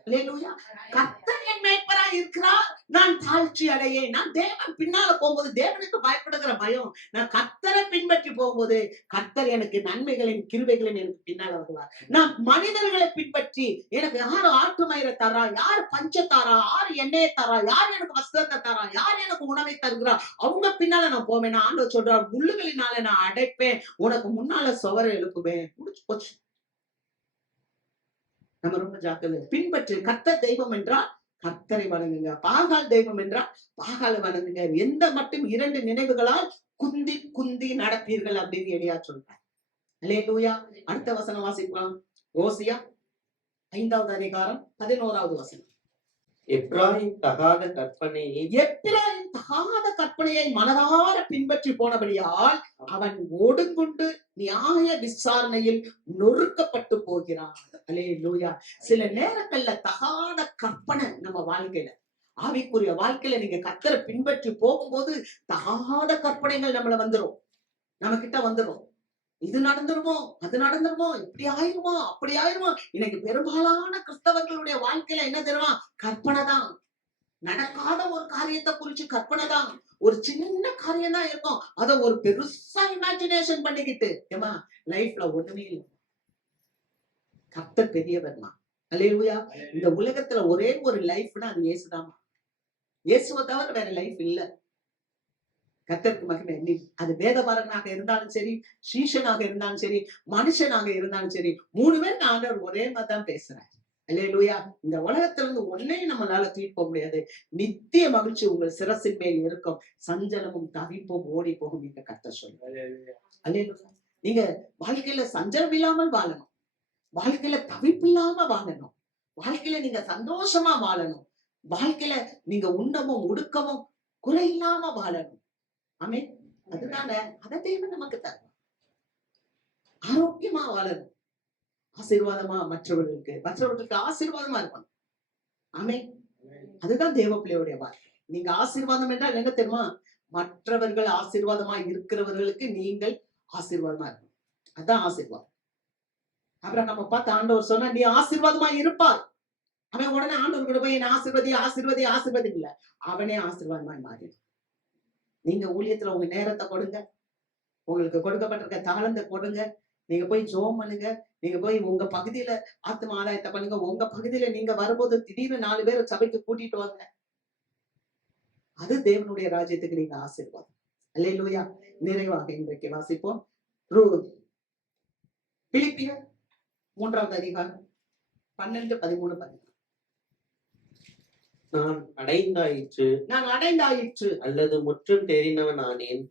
அல்லேலூயா. கர்த்தர் என் மேய்ப்பரா இருக்கிறார், நான் தாழ்ச்சி அடையேன். நான் தேவன் பின்னால போகும்போது தேவனுக்கு பயப்படுகிற பயம். நான் கர்த்தரை பின்பற்றி போகும்போது கர்த்தர் எனக்கு நன்மைகளையும் கிருபைகளையும் எனக்கு பின்னால வருவார். நான் மனிதர்களை பின்பற்றி எனக்கு யாரு ஆட்டு மயிரை தரா, யார் பஞ்ச தாரா, யார் எண்ணெயை தரா, யார் எனக்கு வஸ்திரத்தை தரா, யார் எனக்கு உணவை தருகிறா, அவங்க பின்னால நான் போவேன். நான் ஆண்டவர் சொல்றார், முள்ளுகளினால நான் அடைப்பேன், உனக்கு முன்னால சுவரை எழுப்புவேன். முடிச்சு போச்சு. நம்ம ரொம்ப ஜாக்கிரதை. பின்பற்று. கர்த்தர் தெய்வம் என்றால் கர்த்தரை வணங்குங்க, பாகால் தெய்வம் என்றால் பாகாலை வணங்குங்க. எந்த மட்டும் 2 நினைவுகளால் குந்தி குந்தி நடப்பீர்கள் அப்படின்னு எலியா சொல்றார். அல்லேலூயா. அடுத்த வசனம் வாசிக்கலாம். ஓசியா 5வது அதிகாரம் 11வது வசனம். எப்பிராயீம் தகாத கற்பனையை எப்பிராயீம் தகாத கற்பனையை மனதார பின்பற்றி போனபடியால் அவன் ஒடுங்குண்டு நியாய விசாரணையில் நொறுக்கப்பட்டு போகிறான். அல்லேலூயா. சில நேரங்கள்ல தகாத கற்பனை நம்ம வாழ்க்கையில, ஆவிக்குரிய வாழ்க்கையில நீங்க கர்த்தரை பின்பற்றி போகும்போது தகாத கற்பனைகள் நம்மள வந்துரும், நம்ம கிட்ட வந்துரும். இது நடந்துருமோ, அது நடந்துருமோ, இப்படி ஆயிருமோ, அப்படி ஆயிருமோ. இன்னைக்கு பெரும்பாலான கிறிஸ்தவர்களுடைய வாழ்க்கையில என்ன தெரியுமா? கற்பனை தான். நடக்காத ஒரு காரியத்தை குறிச்சு கற்பனை தான். ஒரு சின்ன காரியம் தான் இருக்கும், அத ஒரு பெருசா இமேஜினேஷன் பண்ணிக்கிட்டு ஏமா லைஃப்ல ஒண்ணுமே இல்லை. கர்த்தர் பெரியவர்மா. அல்லேலூயா. இந்த உலகத்துல ஒரே ஒரு லைஃப்னா அது இயேசுதாமா. இயேசுவை தவிர வேற லைஃப் இல்ல. கர்த்தருக்கு மகிமை. அது வேதபாரகனாக இருந்தாலும் சரி, சீஷனாக இருந்தாலும் சரி, மனுஷனாக இருந்தாலும் சரி, 3 பேருக்கு ஆண்டவர் ஒரே மாதிரி தான் பேசுறார். அல்லேலூயா. இந்த உலகத்துல இருந்து ஒன்னையும் நம்மளால தூக்கிட்டு போக முடியாது. நித்திய மகிழ்ச்சி உங்கள் சிரசின் மேல் இருக்கும், சஞ்சலமும் தவிப்பும் ஓடி போகும் என்று கர்த்தர் சொல்றார். அல்லேலூயா. நீங்க வாழ்க்கையில சஞ்சலம் இல்லாமல் வாழணும், வாழ்க்கையில தவிப்பு இல்லாம வாழணும், வாழ்க்கையில நீங்க சந்தோஷமா வாழணும், வாழ்க்கையில நீங்க உண்ணமும் உடுக்கமும் குறை இல்லாம வாழணும். ஆமென். அதுதான அதை தேவன் நமக்கு தரும். ஆரோக்கியமா வாழணும், ஆசீர்வாதமா மற்றவர்களுக்கு ஆசீர்வாதமா இருக்கணும். ஆமென். அதுதான் தேவ பிள்ளையுடைய வாழ்க்கை. நீங்க ஆசீர்வாதம் என்றால் என்ன தெரியுமா? மற்றவர்கள் ஆசீர்வாதமா இருக்கிறவர்களுக்கு நீங்கள் ஆசீர்வாதமா இருக்கணும். அதான் ஆசீர்வாதம். அப்புறம் நம்ம பார்த்து ஆண்டவர் சொன்னா நீ ஆசீர்வாதமா இருப்பாய். அவன் உடனே ஆண்டவர் கூட போய் என்ன ஆசீர்வதி இல்ல, அவனே ஆசீர்வாதமா மாறிடும். நீங்க ஊழியத்துல உங்க நேரத்தை கொடுங்க, உங்களுக்கு கொடுக்கப்பட்டிருக்க தாளந்தை கொடுங்க, நீங்க போய் ஜெபம் பண்ணுங்க, நீங்க போய் உங்க பகுதியில ஆத்ம ஆதாயத்தை பண்ணுங்க. உங்க பகுதியில நீங்க வரும்போது திடீர்னு 4 பேரை சபைக்கு கூட்டிட்டு வாங்க. அது தேவனுடைய ராஜ்யத்துக்கு நீங்க ஆசீர்வாதம். அல்லேலூயா. நிறைவாக இன்றைக்கு வாசிப்போம். பிலிப்பியர் 3வது அதிகாரம் 12, 13, 14. நான் அடைந்தாயிற்று அல்லது முற்றும் தெரிந்தவன் ஆனேன்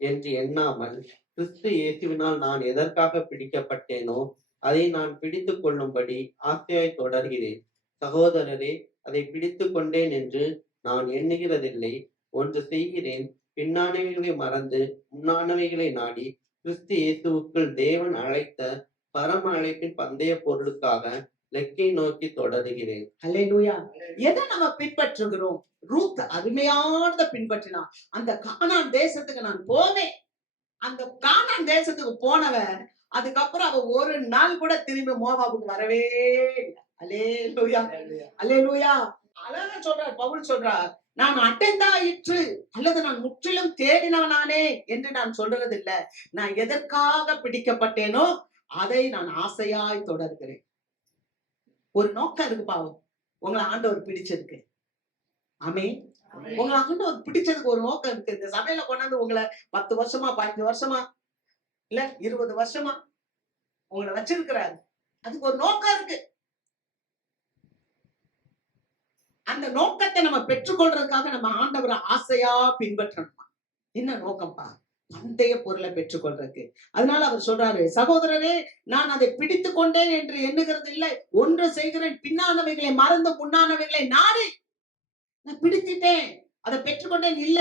என்று எண்ணாமல், கிறிஸ்து இயேசுவினால் நான் எதற்காக பிடிக்கப்பட்டேனோ அதை நான் பிடித்துக் கொள்ளும்படி ஆசையாய் தொடர்கிறேன். சகோதரரே, அதை பிடித்துக் கொண்டேன் என்று நான் எண்ணுகிறதில்லை. ஒன்று செய்கிறேன், பின்னானவைகளை மறந்து முன்னானவைகளை நாடி கிறிஸ்து இயேசுவுக்குள் தேவன் அழைத்த பரம அழைப்பின் பந்தய பொருளுக்காக லெக்கை நோக்கி தொடருகிறேன். அல்லேலூயா. எதை நம்ம பின்பற்றுகிறோம்? ரூத் அருமையானதை பின்பற்றினா. அந்த கானான் தேசத்துக்கு நான் போவேன். அந்த கானான் தேசத்துக்கு போனவன் அதுக்கப்புறம் அவ ஒரு நாள் கூட திரும்பி மோவாபுக்கு வரவே இல்லை. அல்லேலூயா. அல்லேலூயா. அழகா சொல்றார் பவுல் சொல்றார், நான் அடைந்தாயிற்று அல்லது நான் முற்றிலும் தேடினவனானே என்று நான் சொல்றது இல்ல. நான் எதற்காக பிடிக்கப்பட்டேனோ அதை நான் ஆசையாய் தொடர்கிறேன். ஒரு நோக்கம் இருக்கு பாவம். உங்களை ஆண்டவர் பிடிச்சதுக்கு. ஆமென். உங்களை ஆண்டவர் பிடிச்சதுக்கு ஒரு நோக்கம் இருக்கு. இந்த சபையில கொண்டாந்து உங்களை 10 வருஷமா 15 வருஷமா இல்ல 20 வருஷமா உங்களை வச்சிருக்கிறாரு. அதுக்கு ஒரு நோக்கம் இருக்கு. அந்த நோக்கத்தை நம்ம பெற்றுக்கொள்றதுக்காக நம்ம ஆண்டவரை ஆசையா பின்பற்றணுமா? என்ன நோக்கம்பா? பந்தய பொருளை பெற்றுக்கொள்றதுக்கு. அதனால அவர் சொல்றாரு, சகோதரரே, நான் அதை பிடித்துக் கொண்டேன் என்று எண்ணுகிறது இல்லை, ஒன்று செய்கிறேன், பின்னானவைகளை மறந்து முன்னானவைகளை நாடி நான் பிடித்துட்டேன், அதை பெற்றுக்கொண்டேன் இல்ல.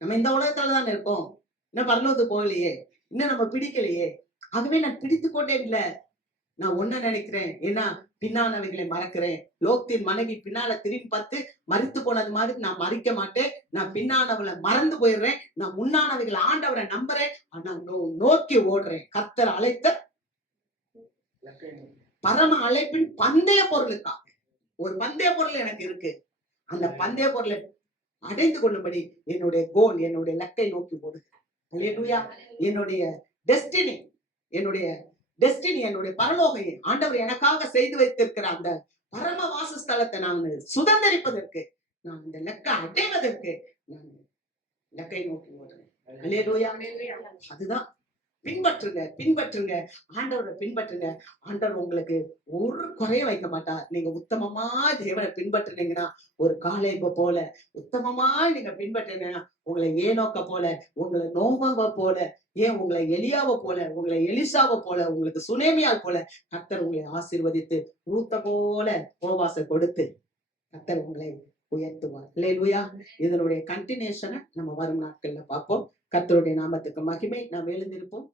நம்ம இந்த உலகத்துலதான் இருக்கோம், இன்னும் பரலோகத்துக்கு போகலையே, இன்னும் நம்ம பிடிக்கலையே. ஆகவே நான் பிடித்துக் கொண்டேன் இல்ல, நான் ஒண்ணு நினைக்கிறேன், ஏன்னா பின்னானவைகளை மறக்கிறேன். லோகத்தின் மனைவி பின்னால திரும்பி பார்த்து மறித்து போனது மாதிரி நான் மறிக்க மாட்டேன். நான் பின்னானவளை மறந்து போயிடுறேன். நான் முன்னானவைகளை ஆண்டவரை நம்புறேன். ஆனா நோக்கி ஓடுறேன் கர்த்தர் அழைத்த பரம அழைப்பின் பந்தய பொருளுக்காக. ஒரு பந்தய பொருள் எனக்கு இருக்கு. அந்த பந்தய பொருளை அடைந்து கொள்ளும்படி என்னுடைய கோல், என்னுடைய லக்கை நோக்கி ஓடுகிறேன். அல்லேலூயா. என்னுடைய டெஸ்டினி, என்னுடைய டெஸ்டினி, என்னுடைய பரலோகை ஆண்டவர் எனக்காக செய்து வைத்திருக்கிற அந்த பரம வாசஸ்தலத்தை நான் சுதந்திரிப்பதற்கு, நான் இந்த லக்கை அடைவதற்கு நான் லக்கை நோக்கி ஓடுறேன். அல்லேலூயா. அதுதான் பின்பற்றுங்க, பின்பற்றுங்க, ஆண்டவரை பின்பற்றுங்க. ஆண்டவர் உங்களுக்கு ஒரு குறைய வைக்க மாட்டார். நீங்க உத்தமமா தேவனை பின்பற்றுனீங்கன்னா, ஒரு காலேப போல உத்தமமா நீங்க பின்பற்றுனீங்கன்னா, உங்களை ஏனோக்க போல, உங்களை நோவாவ போல, ஏன் உங்களை எலியாவை போல, உங்களை எலிசாவை போல, உங்களுக்கு சுனேமியால் போல கர்த்தர் உங்களை ஆசீர்வதித்து ரூத்த போல போவாச கொடுத்து கர்த்தர் உங்களை உயர்த்துவார். அல்லேலூயா. இதனுடைய கண்டினியூஷனை நம்ம வரும் நாட்கள்ல பார்ப்போம். கர்த்தருடைய நாமத்துக்கு மகிமை. நாம் எழுந்திருப்போம்.